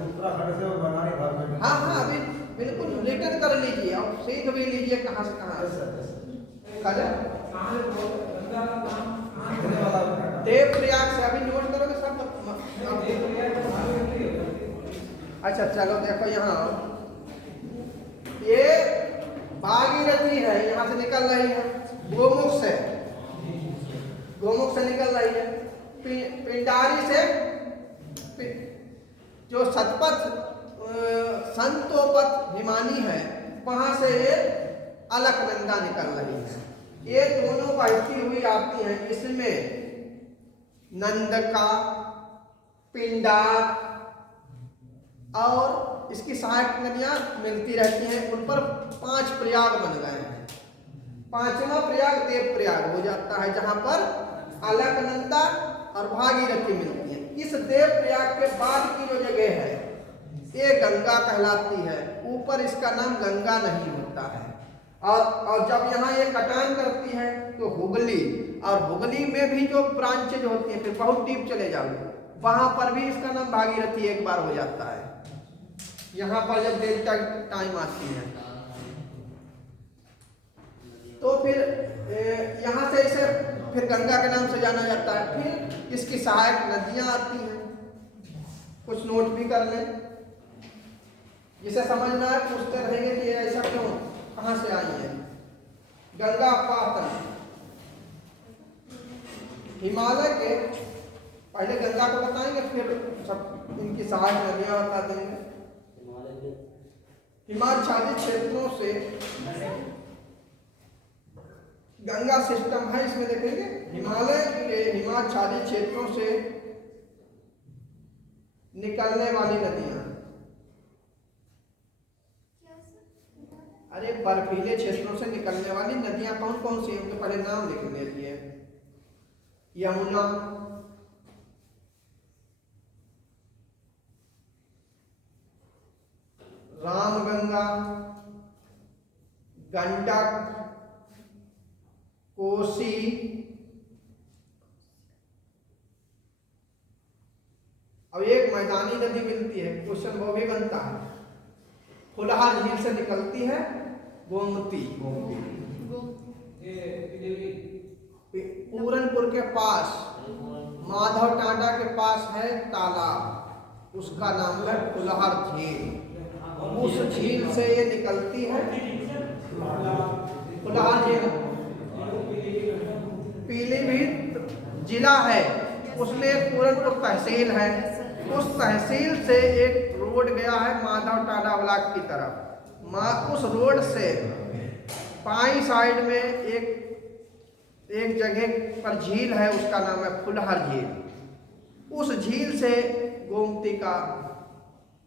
उत्तराखंड से और बनानी भाग में। हाँ हाँ, अभी बिल्कुल रिटर्न कर लीजिए और सीख भी लीजिए कहाँ से कहाँ। देव प्रयाग से अभी नोट करोगे सब। अच्छा चलो देखो यहाँ ये भागीरथी है, यहाँ से निकल रही है, गोमुख से निकल रही है। पिंडारी से जो सतपथ संतोपथ हिमानी है, वहां से ये अलकनंदा निकल रही है। ये दोनों बहती हुई आती हैं। इसमें नंदका, पिंडार और इसकी सहायक नदियां मिलती रहती हैं। उन पर 5 प्रयाग बन गए हैं। 5वां प्रयाग देव प्रयाग हो जाता है, जहां पर अलकनंदा और भागीरथी मिलती है। इस देव प्रयाग के बाद की जो जगह है ये गंगा कहलाती है। ऊपर इसका नाम गंगा नहीं होता है। और जब यहाँ ये कटान करती है तो हुगली, और हुगली में भी जो ब्रांचेज होती है, फिर बहुत डीप चले जाओगे, वहां पर भी इसका नाम भागीरथी एक बार हो जाता है। यहाँ पर जब डेल्टा टाइम आती है तो फिर यहाँ से इसे फिर गंगा के नाम से जाना जाता है। फिर इसकी सहायक नदियां आती हैं, कुछ नोट भी कर लें। जिसे समझना है पूछते रहेंगे कि ऐसा क्यों, कहाँ से आई है। गंगा पातन हिमालय के, पहले गंगा को बताएंगे फिर सब इनकी सहायक नदियां बता देंगे। हिमाच्छादित क्षेत्रों से गंगा सिस्टम है, इसमें देखेंगे हिमालय के हिमाच्छादित क्षेत्रों से निकलने वाली नदियां। अरे बर्फीले क्षेत्रों से निकलने वाली नदियां कौन कौन सी हैं, उनके पहले नाम लिख लीजिए। यमुना, रामगंगा, गंडक, कोसी, अब एक मैदानी नदी मिलती है, क्वेश्चन वो भी बनता है। फुलहार झील से निकलती है गोमती। पूरनपुर के पास माधव टांडा के पास है तालाब, उसका नाम है फुलहार झील। उस झील से ये निकलती है फुलहार झील। पीलीभीत जिला है, उसमें पूरनपुर तहसील है। उस तहसील से एक रोड गया है माधव टांडा ब्लॉक की तरफ। उस रोड से बाईं साइड में एक जगह पर झील है, उसका नाम है फुलहार झील। उस झील से गोमती का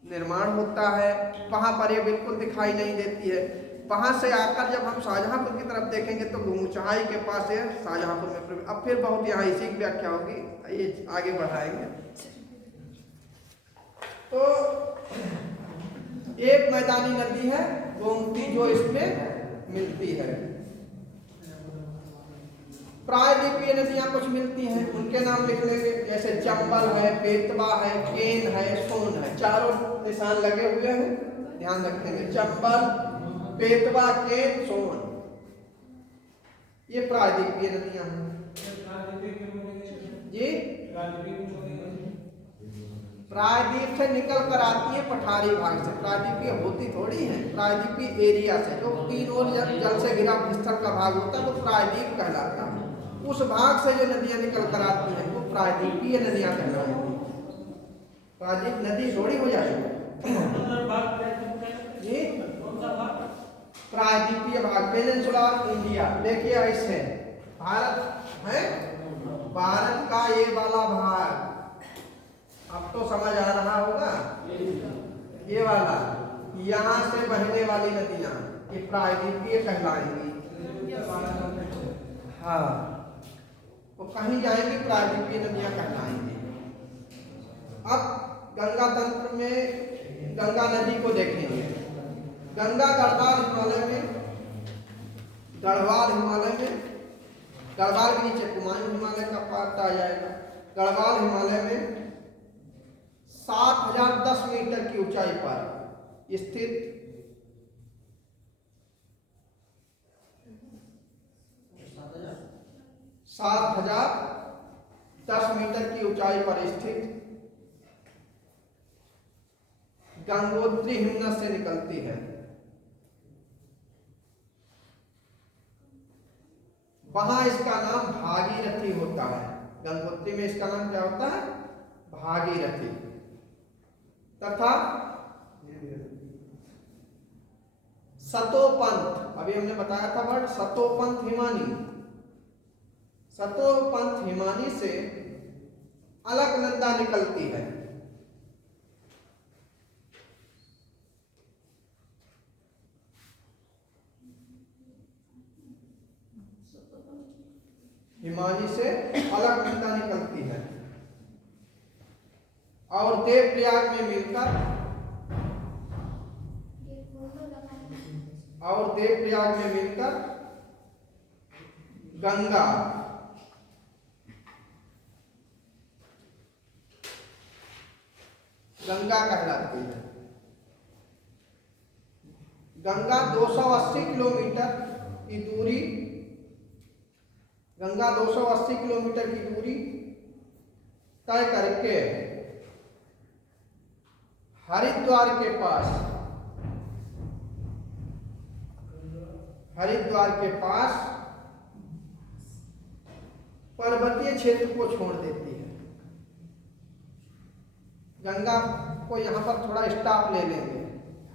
निर्माण होता है। वहां पर ये बिल्कुल दिखाई नहीं देती है। वहां से आकर जब हम शाहजहांपुर की तरफ देखेंगे तो ऊंचाई के पास है शाहजहांपुर में। अब फिर बहुत यहाँ इसी की व्याख्या होगी, ये आगे बढ़ाएंगे। तो एक मैदानी नदी है गोमती, जो इसमें मिलती है। प्रायद्वीपीय नदियां कुछ मिलती हैं, उनके नाम लिख लेंगे, जैसे चंबल है, बेतवा है, केन है, सोन है। चारों निशान लगे हुए हैं, ध्यान रखेंगे। चंबल, बेतवा, केन, सोन, ये प्रायद्वीपीय नदियां हैं जी। प्रायद्वीप से निकल कर आती है पठारी भाग से, प्रायद्वीपीय होती थोड़ी है। प्रायद्वीपीय एरिया से, जो 3 ओर जल से घिरा स्थल का भाग होता है वो प्रायद्वीप कहलाता है। उस भाग से जो नदियां निकल कर आती हैं वो प्रायद्वीपीय नदियां कहलाती हैं। प्रायद्वीप नदी थोड़ी हो जाएगी जी। प्रायद्वीपीय भाग पेनिनसुलर इंडिया, देखिए ऐसे भारत है, भारत का ये वाला भाग, अब तो समझ आ रहा होगा। ये वाला, यहाँ से बहने वाली नदियां ये प्रायद्वीपीय कहलाएंगी। हाँ, वो कहीं जाएंगी प्रायद्वीपीय नदियां कहलाएंगी। अब गंगा तंत्र में गंगा नदी को देखेंगे। गंगा गढ़वाल हिमालय में, गढ़वाल के नीचे कुमायूं हिमालय का पार्ट आ जाएगा। गढ़वाल हिमालय में 7010 मीटर की ऊंचाई पर स्थित 7010 मीटर की ऊंचाई पर स्थित गंगोत्री हिमनद से निकलती है। वहां इसका नाम भागीरथी होता है। गंगोत्री में इसका नाम क्या होता है? भागीरथी। तथा सतोपंथ, अभी हमने बताया था वर्ड सतोपंथ हिमानी। सतोपंथ हिमानी से अलकनंदा निकलती है। हिमानी से अलकनंदा निकलती है और देवप्रयाग में मिलकर ये फोटो लगाएंगे। गंगा कहलाती है। गंगा 280 किलोमीटर की दूरी तय करके हरिद्वार के पास पर्वतीय क्षेत्र को छोड़ देती है। गंगा को यहाँ पर थोड़ा स्टॉप ले लेंगे,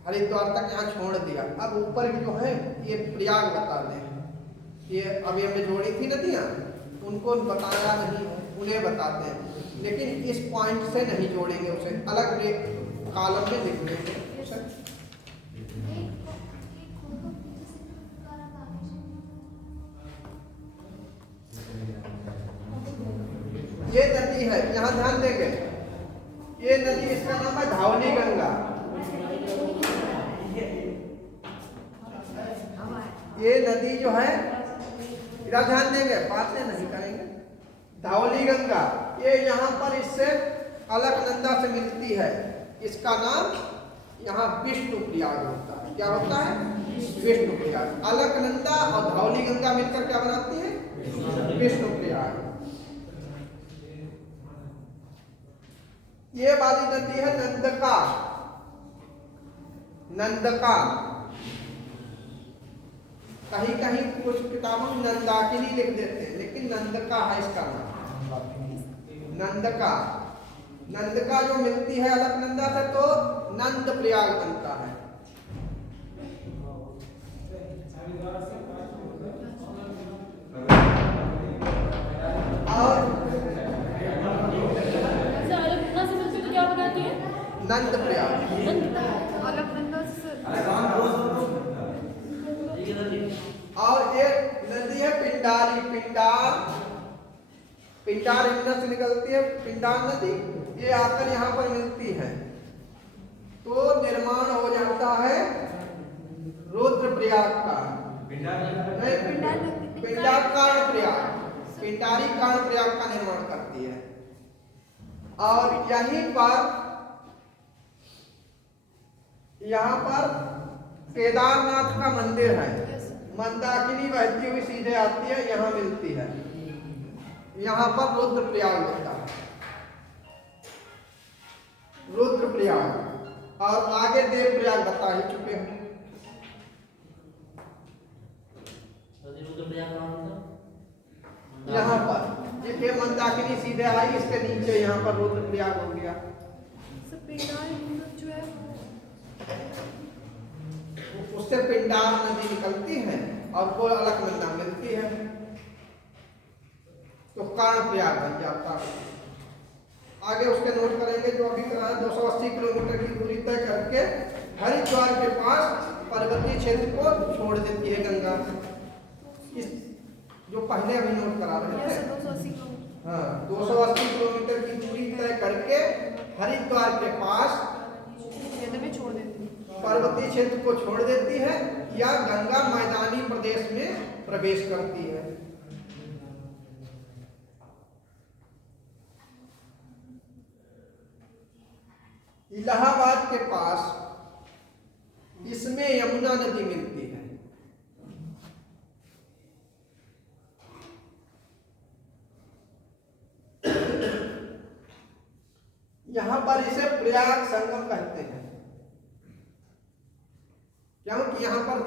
हरिद्वार तक यहाँ छोड़ दिया। अब ऊपर जो है ये प्रयाग बता दें, ये अभी हमने जोड़ी थी नदियाँ, उनको बताया नहीं, उन्हें बताते हैं, लेकिन इस पॉइंट से नहीं जोड़ेंगे, उसे अलग कॉलम में लिख देंगे। एक फोटो पीछे से करा था। ये नदी है, यहाँ ध्यान देंगे, ये नदी, इसका नाम है धावली गंगा। ये नदी जो है, इधर ध्यान देंगे, बातें नहीं करेंगे। धावली गंगा ये यहाँ पर इससे अलकनंदा से मिलती है। इसका नाम यहाँ विष्णु प्रयाग होता है। क्या होता है? विष्णु प्रयाग। अलकनंदा और धावली गंगा मिलकर क्या बनाती है? विष्णु प्रयाग। ये वाली नदी है नंदका। कहीं कहीं कुछ किताबों में नंदाकिनी लिख देते हैं, लेकिन नंदका है इसका नाम। नंदका जो मिलती है अलकनंदा से तो नंद प्रयाग बनता है। और अच्छा, अलकनंदा से मिलती तो क्या बनाती है? नंद प्रयाग। अलकनंदा से और एक नदी है पिंडारी। पिंडार हिमनद से निकलती है पिंडार नदी, ये आकर यहाँ पर मिलती है तो निर्माण हो जाता है रुद्रप्रयाग का। पिंडार कर्ण प्रयाग, पिंडारी कर्ण प्रयाग का निर्माण करती है। और यहाँ पर केदारनाथ का मंदिर है। मंदाकिनी बहती हुई सीधे आती है, यहाँ मिलती है। यहाँ पर रुद्रप्रयाग होता है, रुद्रप्रयाग। और आगे देवप्रयाग बता ही चुके हैं। यहाँ पर ये मंदाकिनी सीधे आई, इसके नीचे यहाँ पर रुद्रप्रयाग हो गया। जो है उससे पिंडार नदी निकलती है और वो अलकनंदा मिलती है तो कर्णप्रयाग बन जाता है। आगे उसके नोट करेंगे जो अभी करा है। 280 किलोमीटर की दूरी तय करके हरिद्वार के पास पर्वतीय क्षेत्र को छोड़ देती है गंगा। इस जो पहले अभी नोट करा रहे थे, 280 किलोमीटर की दूरी तय करके हरिद्वार के पास छोड़ देती है, पर्वतीय क्षेत्र को छोड़ देती है या गंगा मैदानी प्रदेश में प्रवेश करती है। इलाहाबाद के पास इसमें यमुना नदी मिलती है। यहां पर इसे प्रयाग संगम कहते हैं क्योंकि यहां पर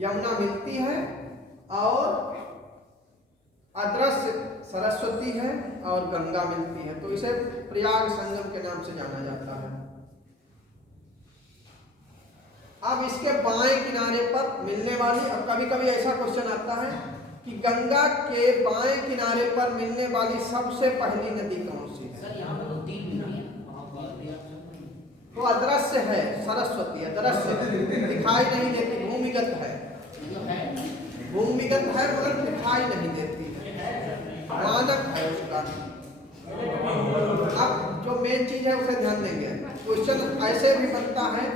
यमुना मिलती है और अदृश्य सरस्वती है और गंगा मिलती है, तो इसे प्रयाग संगम के नाम से जाना जाता है। अब इसके बाएं किनारे पर मिलने वाली, अब कभी कभी ऐसा क्वेश्चन आता है कि गंगा के बाएं किनारे पर मिलने वाली सबसे पहली नदी कौन सी है? सर यहाँ पर तो 3 नदी है। तो अदृश्य है सरस्वती, अदृश्य दिखाई नहीं देती, भूमिगत है, भूमिगत है मगर दिखाई नहीं देती, मानक है उसका। अब जो मेन चीज है उसे ध्यान देंगे। क्वेश्चन ऐसे भी बनता है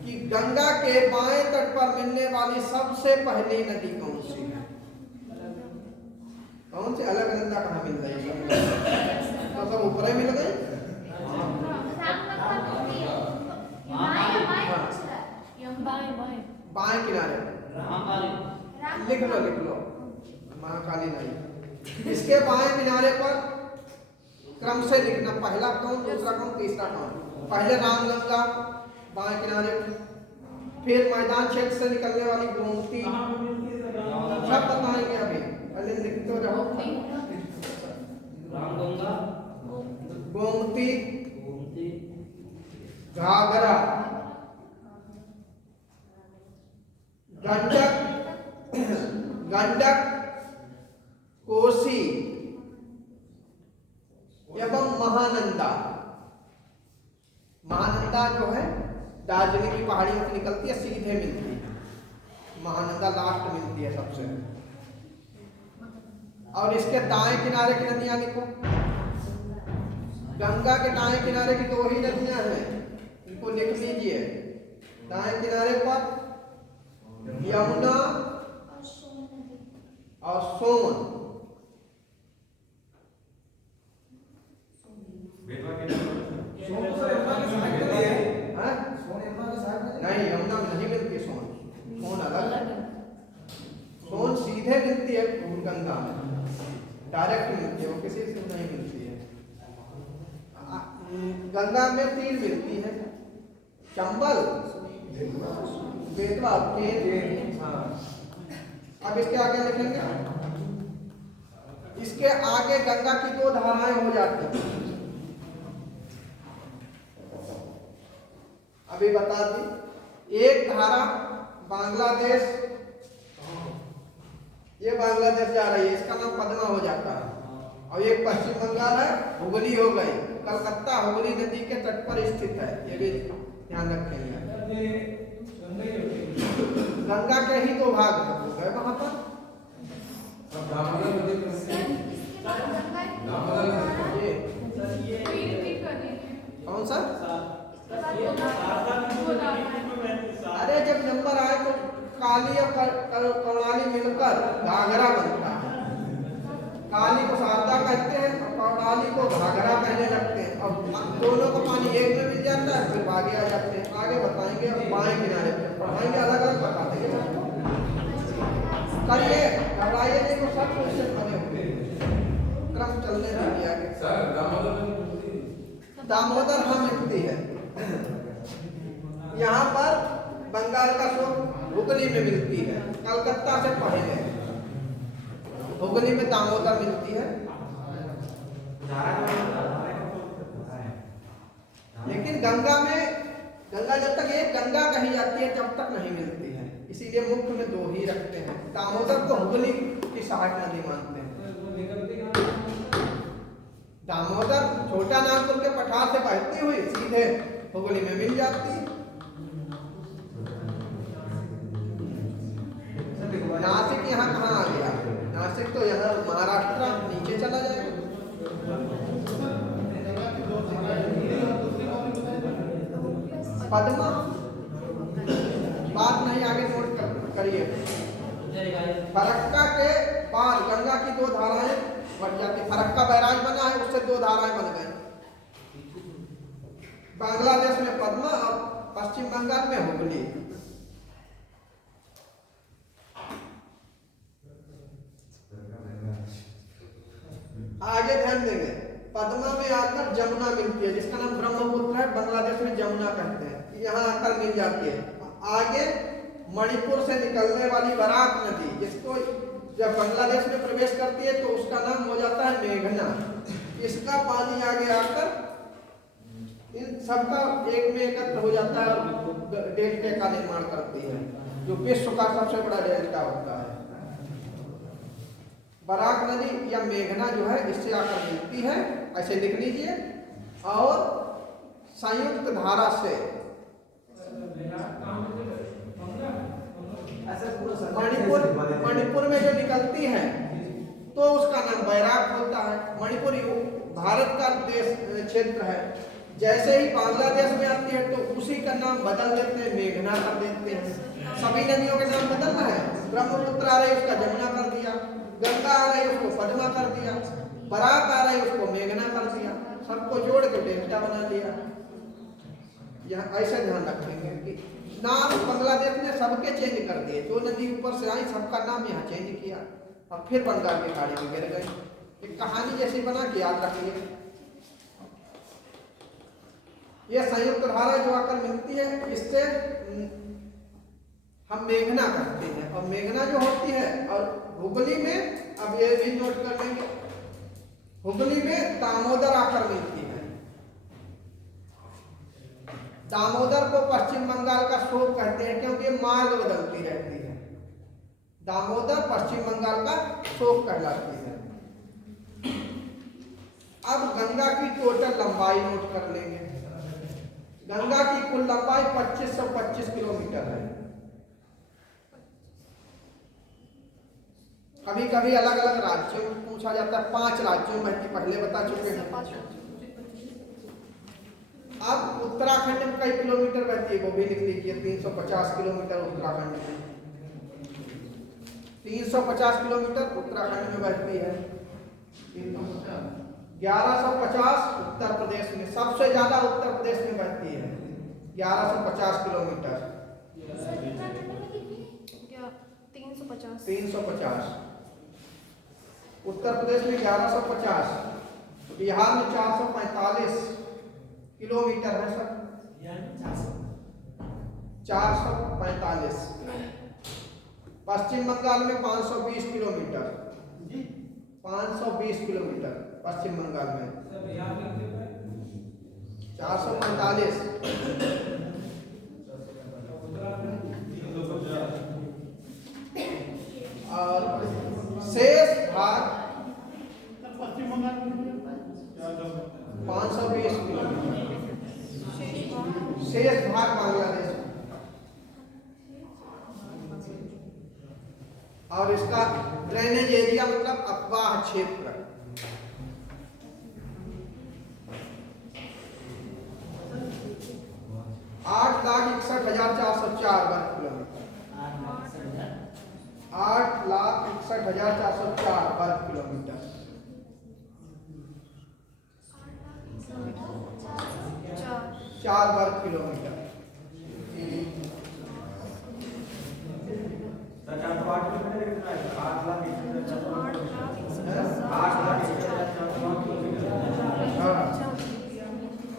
कि गंगा के बाएं तट पर मिलने वाली सबसे पहली नदी कौन सी है? कौन सी? अलग नदी कहाँ मिल रही है? तो सब ऊपर ही मिल गई। बाएं बाएं बाएं किनारे लिख लो महाकाली नदी। इसके बाएं किनारे पर क्रम से लिखना, पहला कौन, दूसरा कौन, तीसरा कौन। पहले रामगंगा बाएं किनारे, फिर मैदान क्षेत्र से निकलने वाली गोमती, सब बताएंगे अभी, पहले लिख तो रहो। रामगंगा, गोमती, गोमती, घाघरा, गंडक, गंडक, कोसी एवं महानंदा। महानंदा जो है दार्जिलिंग की पहाड़ियों से निकलती है, सीधे मिलती है। महानंदा लास्ट मिलती है सबसे। और इसके दाएं किनारे की नदियां लिखो। गंगा के दाएं किनारे की 2 ही नदियां हैं, इनको लिख लीजिए। दाएं किनारे पर यमुना और सोन। नहीं, यमुना में नहीं मिलती सोन, सोन अलग। सोन सीधे मिलती है गंगा में, डायरेक्ट मिलती है, वो किसी से नहीं मिलती है। गंगा में 3 मिलती है, चंबल, बेतवा, केन। अब इसके आगे लिखेंगे, इसके आगे गंगा की 2 धाराएं हो जाती हैं। अभी बता दी, एक धारा बांग्लादेश, ये बांग्लादेश जा रही है, इसका नाम पद्मा हो जाता है। और एक पश्चिम बंगाल है, हुगली हो गई। कलकत्ता हुगली नदी के तट पर स्थित है, ये भी ध्यान रखेंगे। गंगा के ही 2 भाग हो गए वहां पर। कौन सा? अरे जब नंबर आए तो काली और कर्णाली मिलकर घाघरा बनता है। काली को शारदा कहते हैं और कर्णाली को घाघरा कहने लगते हैं। और दोनों का पानी एक में मिल जाता है, फिर आगे आ जाते हैं। आगे बताएंगे, बाएं किनारे पढ़ाएंगे, अलग अलग बता देंगे। करिए, घबराइए नहीं, तो सब क्वेश्चन बने हुए, क्रम चलने दीजिए आगे। दामोदर हाँ मिलती है, यहाँ पर बंगाल का स्रोत हुगली में मिलती है, कलकत्ता से पहले हुगली में दामोदर मिलती है। लेकिन गंगा में, गंगा जब तक एक गंगा कही जाती है जब तक नहीं मिलती है, इसीलिए मुख्य में 2 ही रखते हैं। दामोदर को हुगली की सहायक नदी मानते हैं। दामोदर छोटा नागपुर के पठार से बहती हुई सीधे हुगली में मिल जाती है। नासिक यहाँ कहाँ आ गया? नासिक तो यहाँ महाराष्ट्र नीचे चला जाएगा। पद्मा बात नहीं, आगे नोट करिए। फरक्का के पार गंगा की 2 धाराएं बढ़ जाती। फरक्का बैराज बना है, उससे 2 धाराएं बन गई। बांग्लादेश में पद्मा और पश्चिम बंगाल में हुगली। आगे ध्यान देंगे, पद्मा में आकर जमुना मिलती है, जिसका नाम ब्रह्मपुत्र है, बांग्लादेश में जमुना कहते हैं। यहाँ आकर मिल जाती है। आगे मणिपुर से निकलने वाली बराक नदी, जिसको जब बांग्लादेश में प्रवेश करती है तो उसका नाम हो जाता है मेघना। इसका पानी आगे आकर इन सबका एक में एकत्र हो जाता है और डेल्टा का निर्माण करती है, जो विश्व का सबसे बड़ा डेल्टा होता है। बराक नदी या मेघना जो है इससे आकर मिलती है, ऐसे लिख लीजिए। और संयुक्त धारा से मणिपुर में जो निकलती है तो उसका नाम बैराक होता है। मणिपुर भारत का देश क्षेत्र है। जैसे ही बांग्लादेश में आती है तो उसी का नाम बदल देते हैं, मेघना कर देते हैं। सभी नदियों के नाम बदलना है। ब्रह्मपुत्र आ रही उसका जमुना कर दिया, गंगा आ रही उसको पद्मा कर दिया, बराक आ रही उसको मेघना कर दिया, सबको जोड़ के डेल्टा बना दिया। यहाँ ऐसा ध्यान रखेंगे कि नाम बांग्लादेश ने सबके चेंज कर दिए। जो नदी ऊपर से आई सबका नाम यहाँ चेंज किया और फिर बंगाल की खाड़ी में गिर गए। एक कहानी जैसी बना के याद रखिए। यह संयुक्त धारा जो आकर मिलती है इससे हम मेघना करते हैं। और मेघना जो होती है और हुगली में, अब ये भी नोट कर लेंगे, हुगली में दामोदर आकर मिलती है। दामोदर को पश्चिम बंगाल का शोक कहते हैं क्योंकि मार्ग बदलती रहती है। दामोदर पश्चिम बंगाल का शोक कहलाती है। अब गंगा की टोटल लंबाई नोट कर लेंगे। गंगा की कुल लंबाई 2525 किलोमीटर है। कभी कभी अलग अलग राज्यों में पूछा जाता है। 5 राज्यों में पहले बता चुके हैं। अब उत्तराखंड में कई किलोमीटर बहती है वो भी लिख लीजिए। 350 किलोमीटर उत्तराखंड में, 350 किलोमीटर उत्तराखंड में बहती है। 1150 उत्तर प्रदेश में, सबसे ज्यादा उत्तर प्रदेश में बहती है 1150 किलोमीटर। 350 उत्तर प्रदेश में 1150, बिहार में 445 किलोमीटर है सर, 445। पश्चिम बंगाल में 520 किलोमीटर, 520 किलोमीटर पश्चिम बंगाल में, 445। और शेष भाग पश्चिम बंगाल 520 किलोमीटर, शेष भाग बांग्लादेश। और इसका ड्रेनेज एरिया मतलब अफवाह क्षेत्र। आठ लाख 61,404 वर्ग किलोमीटर, 8,61,404 वर्ग किलोमीटर। 4 वर्ग किलोमीटर।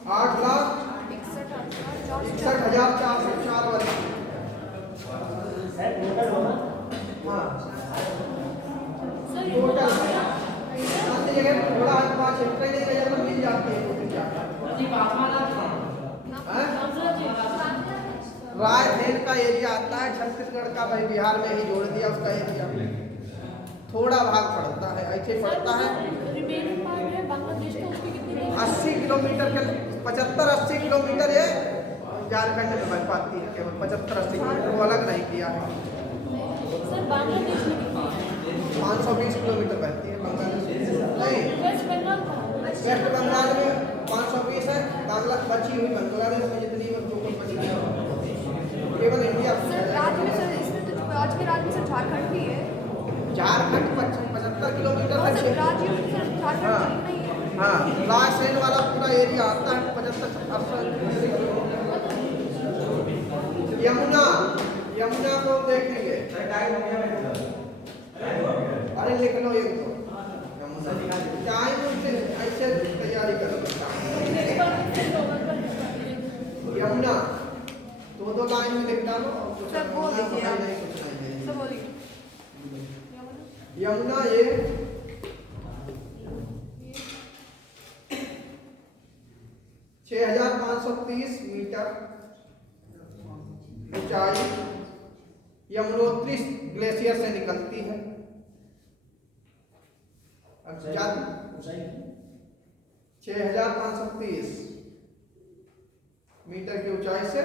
आठ लाख 61,404 वर्ग। टोटल थोड़ा क्षेत्र नहीं रह तो मिल जाती है। रायसेन का एरिया आता है छत्तीसगढ़ का, भाई बिहार में ही जोड़ दिया उसका एरिया। थोड़ा भाग पड़ता है, ऐसे पड़ता है 80 किलोमीटर के, 75-80 किलोमीटर ये झारखंड में बन पाती है। केवल 75-80 किलोमीटर, वो अलग नहीं किया है। 520 किलोमीटर बहती है बांग्लादेश नहीं, वेस्ट बंगाल में 520 है। बांग्ला बची हुई बांग्लादेश में जितनी बची है केवल इंडिया। राज्य में सर इसमें तो आज के राज्य में सर झारखंड भी है। झारखंड 75 किलोमीटर है। राज्य में सर झारखंड नहीं है। हाँ, रायसेन वाला पूरा एरिया आता है 75-80 किलोमीटर। यमुना को देखेंगे, अरे लिख लो एक तो टाइम से ऐसे तैयारी करो। यमुना 2 लाइन में लिख डालो। सर बोल दीजिए आप। सर बोलिए। यमुना ये 6530 मीटर ऊंचाई यमुनोत्री ग्लेशियर से निकलती है। अब 6530 मीटर की ऊंचाई से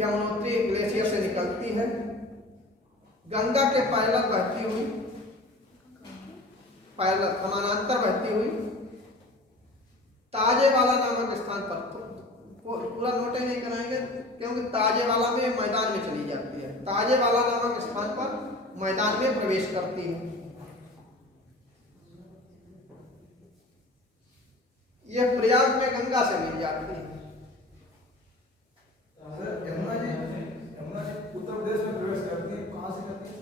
यमुनोत्री ग्लेशियर से निकलती है। गंगा के पैरेलल बहती हुई, पैरेलल समानांतर बहती हुई ताजेवाला नामक स्थान पर, पूरा नोट नहीं कराएंगे क्योंकि ताजेवाला में मैदान में चली जाती है। ताजेवाला नामक स्थान पर मैदान में प्रवेश करती है। यह प्रयाग में गंगा से मिल जाती है। यमुना जी उत्तर प्रदेश में प्रवेश करती है, कहाँ से करती है?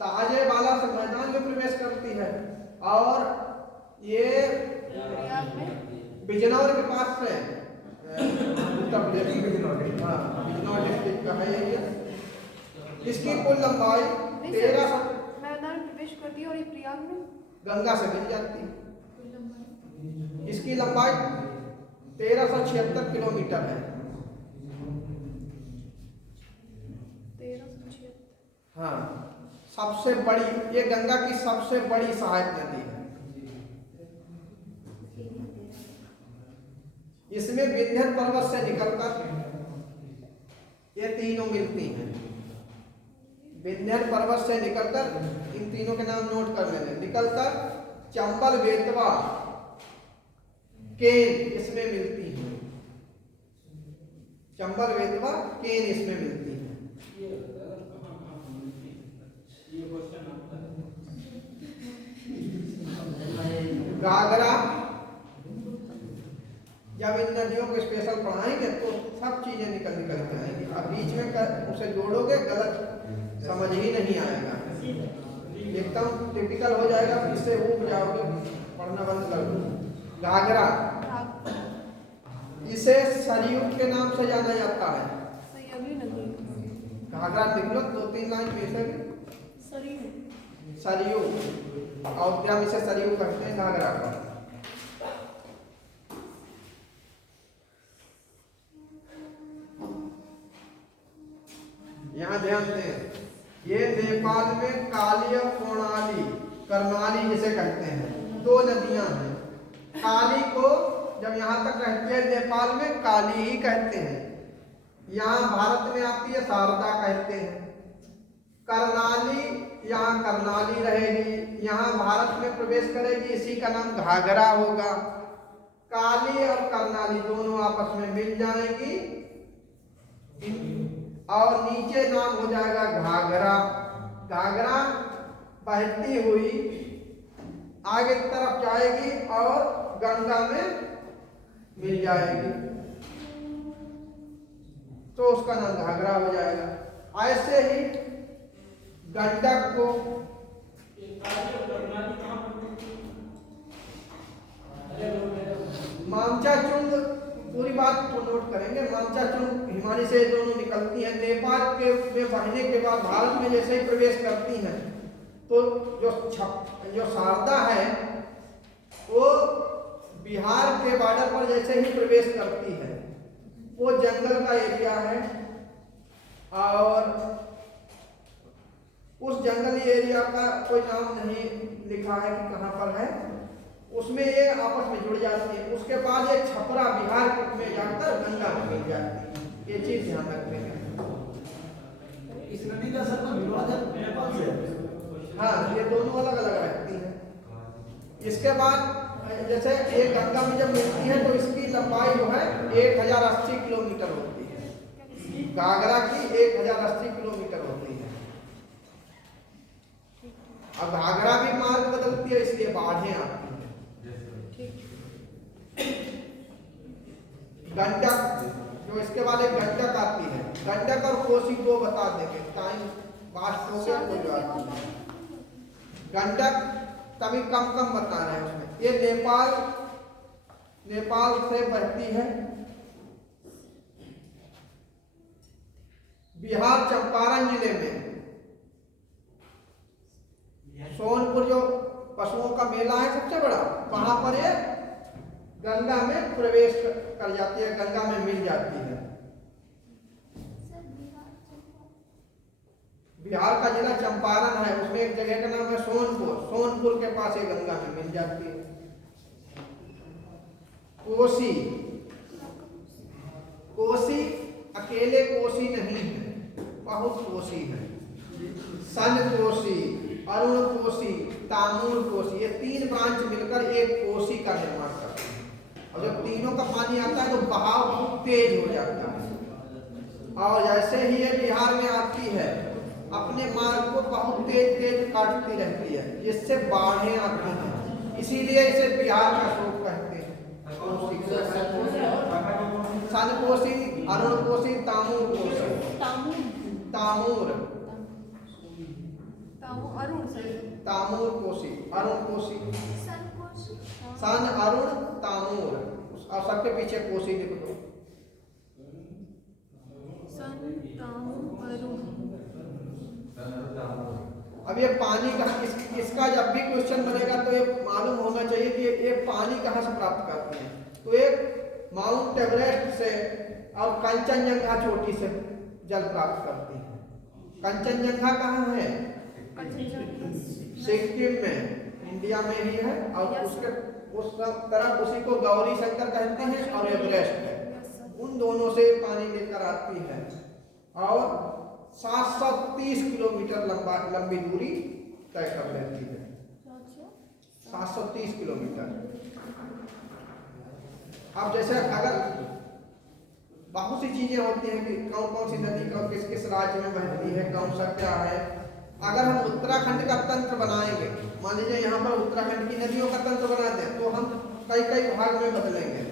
ताजेवाला से मैदान में प्रवेश करती है और ये प्रयाग में बिजनौर के पास से उत्तर प्रदेश बिजनौर डिस्ट्रिक्ट का है ये। इसकी कुल लंबाई 1300 मैदान में प्रवेश करती है और ये प्रयाग में गंगा से मिल जाती है। इसकी लंबाई 1376 किलोमीटर है। 1376। हाँ, सबसे बड़ी, ये गंगा की सबसे बड़ी सहायक नदी है। इसमें विंध्य पर्वत से निकलकर ये तीनों मिलती हैं। विंध्य पर्वत से निकलकर, इन तीनों के नाम नोट कर लेने, निकलकर चंबल बेतवा केन इसमें मिलती है। चंबल बेतवा केन इसमें मिलती है। घाघरा, जब इन नदियों को स्पेशल पढ़ाएंगे तो सब चीजें निकल के आएंगी। अब बीच में उसे जोड़ोगे गलत समझ ही नहीं आएगा, एकदम टिपिकल हो जाएगा, इससे ऊब जाओगे, पढ़ना बंद कर दो। घाघरा, इसे सरयू के नाम से जाना जाता है। सही नदी। घाघरा लिख लो 2-3 लाइन में से। सरयू, अयोध्या में इसे सरयू कहते हैं घाघरा को। यहाँ ध्यान दें, ये नेपाल में काली और कर्णाली जिसे कहते हैं, 2 नदियां हैं। काली को जब यहाँ तक रहती है नेपाल में काली ही कहते हैं। यहाँ भारत में आती है शारदा कहते हैं। कर्णाली यहाँ कर्णाली रहेगी, यहाँ भारत में प्रवेश करेगी, इसी का नाम घाघरा होगा। काली और कर्णाली दोनों आपस में मिल जाएंगी और नीचे नाम हो जाएगा घाघरा। घाघरा बहती हुई आगे की तरफ जाएगी और गंगा में मिल जाएगी, तो उसका नाम घाघरा हो जाएगा। ऐसे ही गंडक को मामचाचुंग, पूरी बात को नोट करेंगे। मामचाचुंग हिमालय से दोनों निकलती हैं। नेपाल के में बहने के बाद भारत में जैसे ही प्रवेश करती हैं तो जो शारदा है वो बिहार के बॉर्डर पर जैसे ही प्रवेश करती है, वो जंगल का एरिया है और उस जंगली एरिया का कोई नाम नहीं लिखा है कि कहाँ पर है, उसमें ये आपस में जुड़ जाती है। उसके बाद ये छपरा बिहार में जाकर गंगा में मिल जाती है। ये चीज ध्यान रखते हैं। इस नदी का संगम हिमाचल नेपाल से है। हाँ, ये दोनों अलग अलग रहती हैं। इसके बाद जैसे एक गंगा में जब मिलती है तो इसकी लंबाई जो है 1080 किलोमीटर होती है। घाघरा की 1080 किलोमीटर होती है। अब घाघरा भी मार्ग बदलती है, इसलिए बाढ़ें आती हैं। गंडक, जो इसके बाद एक गंडक आती है। गंडक और कोसी को बता देंगे, टाइम पास हो गया कोई बात नहीं। गंडक तभी कम बता रहे हैं उसमें। ये नेपाल से बहती है, बिहार चंपारण जिले में सोनपुर जो पशुओं का मेला है सबसे बड़ा, वहां पर ये गंगा में प्रवेश कर जाती है, गंगा में मिल जाती है। सर बिहार चंपा बिहार का जिला चंपारण है, उसमें एक जगह का नाम है सोनपुर, सोनपुर के पास ये गंगा में मिल जाती है। कोसी, कोसी अकेले कोसी नहीं है, बहुत कोसी है। सन कोसी, अरुण कोसी, तामूर कोसी, ये 3 ब्रांच मिलकर एक कोसी का निर्माण करते हैं। और जब तीनों का पानी आता है तो बहाव बहुत तेज हो जाता है, और जैसे ही ये बिहार में आती है अपने मार्ग को बहुत तेज तेज काटती रहती है, जिससे बाढ़ें आती हैं। इसीलिए इसे बिहार का शोक कहते हैं। सन कोसी, अरुण कोसी, तामूर कोसी। तामूर, अरुण सर तामूर कोसी, अरुण कोसी, संकोच सन अरुण तामूर, और सबके पीछे कोसी लिख दो। सन तामूर अरुण। अब ये पानी का इसका जब भी क्वेश्चन बनेगा तो ये मालूम होना चाहिए कि ये पानी कहाँ से प्राप्त करते हैं। तो एक माउंट एवरेस्ट से और कंचनजंगा चोटी से जल प्राप्त करती है। कंचनजंगा कहाँ है? सिक्किम में, इंडिया में ही है, और उसके उस तरफ उसी को गौरी शंकर कहते हैं और एवरेस्ट है। उन दोनों से पानी लेकर आती है और 730 किलोमीटर लंबी दूरी तय कर लेती है। 730 किलोमीटर। अब जैसे अगर बहुत सी चीजें होती हैं कि कौन कौन सी नदी कौन किस किस राज्य में बहती है, कौन सा क्या है। अगर हम उत्तराखंड का तंत्र बनाएंगे, मान लीजिए यहाँ पर उत्तराखंड की नदियों का तंत्र बना दें, तो हम कई कई भाग में बदलेंगे।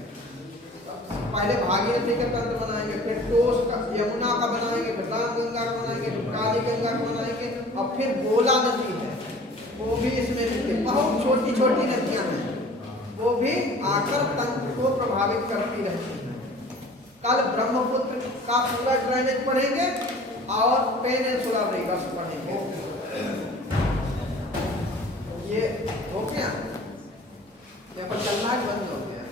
पहले भागीरथी का तंत्र बनाएंगे, फिर टोस का, यमुना का बनाएंगे, फिर रामगंगा का बनाएंगे, फिर काली गंगा का बनाएंगे, और फिर गोला नदी है वो भी इसमें मिलती है। बहुत छोटी छोटी नदियां हैं, वो भी आकर तंत्र को प्रभावित करती रहती हैं। कल ब्रह्मपुत्र का पूरा ड्रेनेज पढ़ेंगे और पेनिनसुलर रिवर्स पढ़ेंगे। ये हो गया, यहाँ पर चलना बंद हो गया।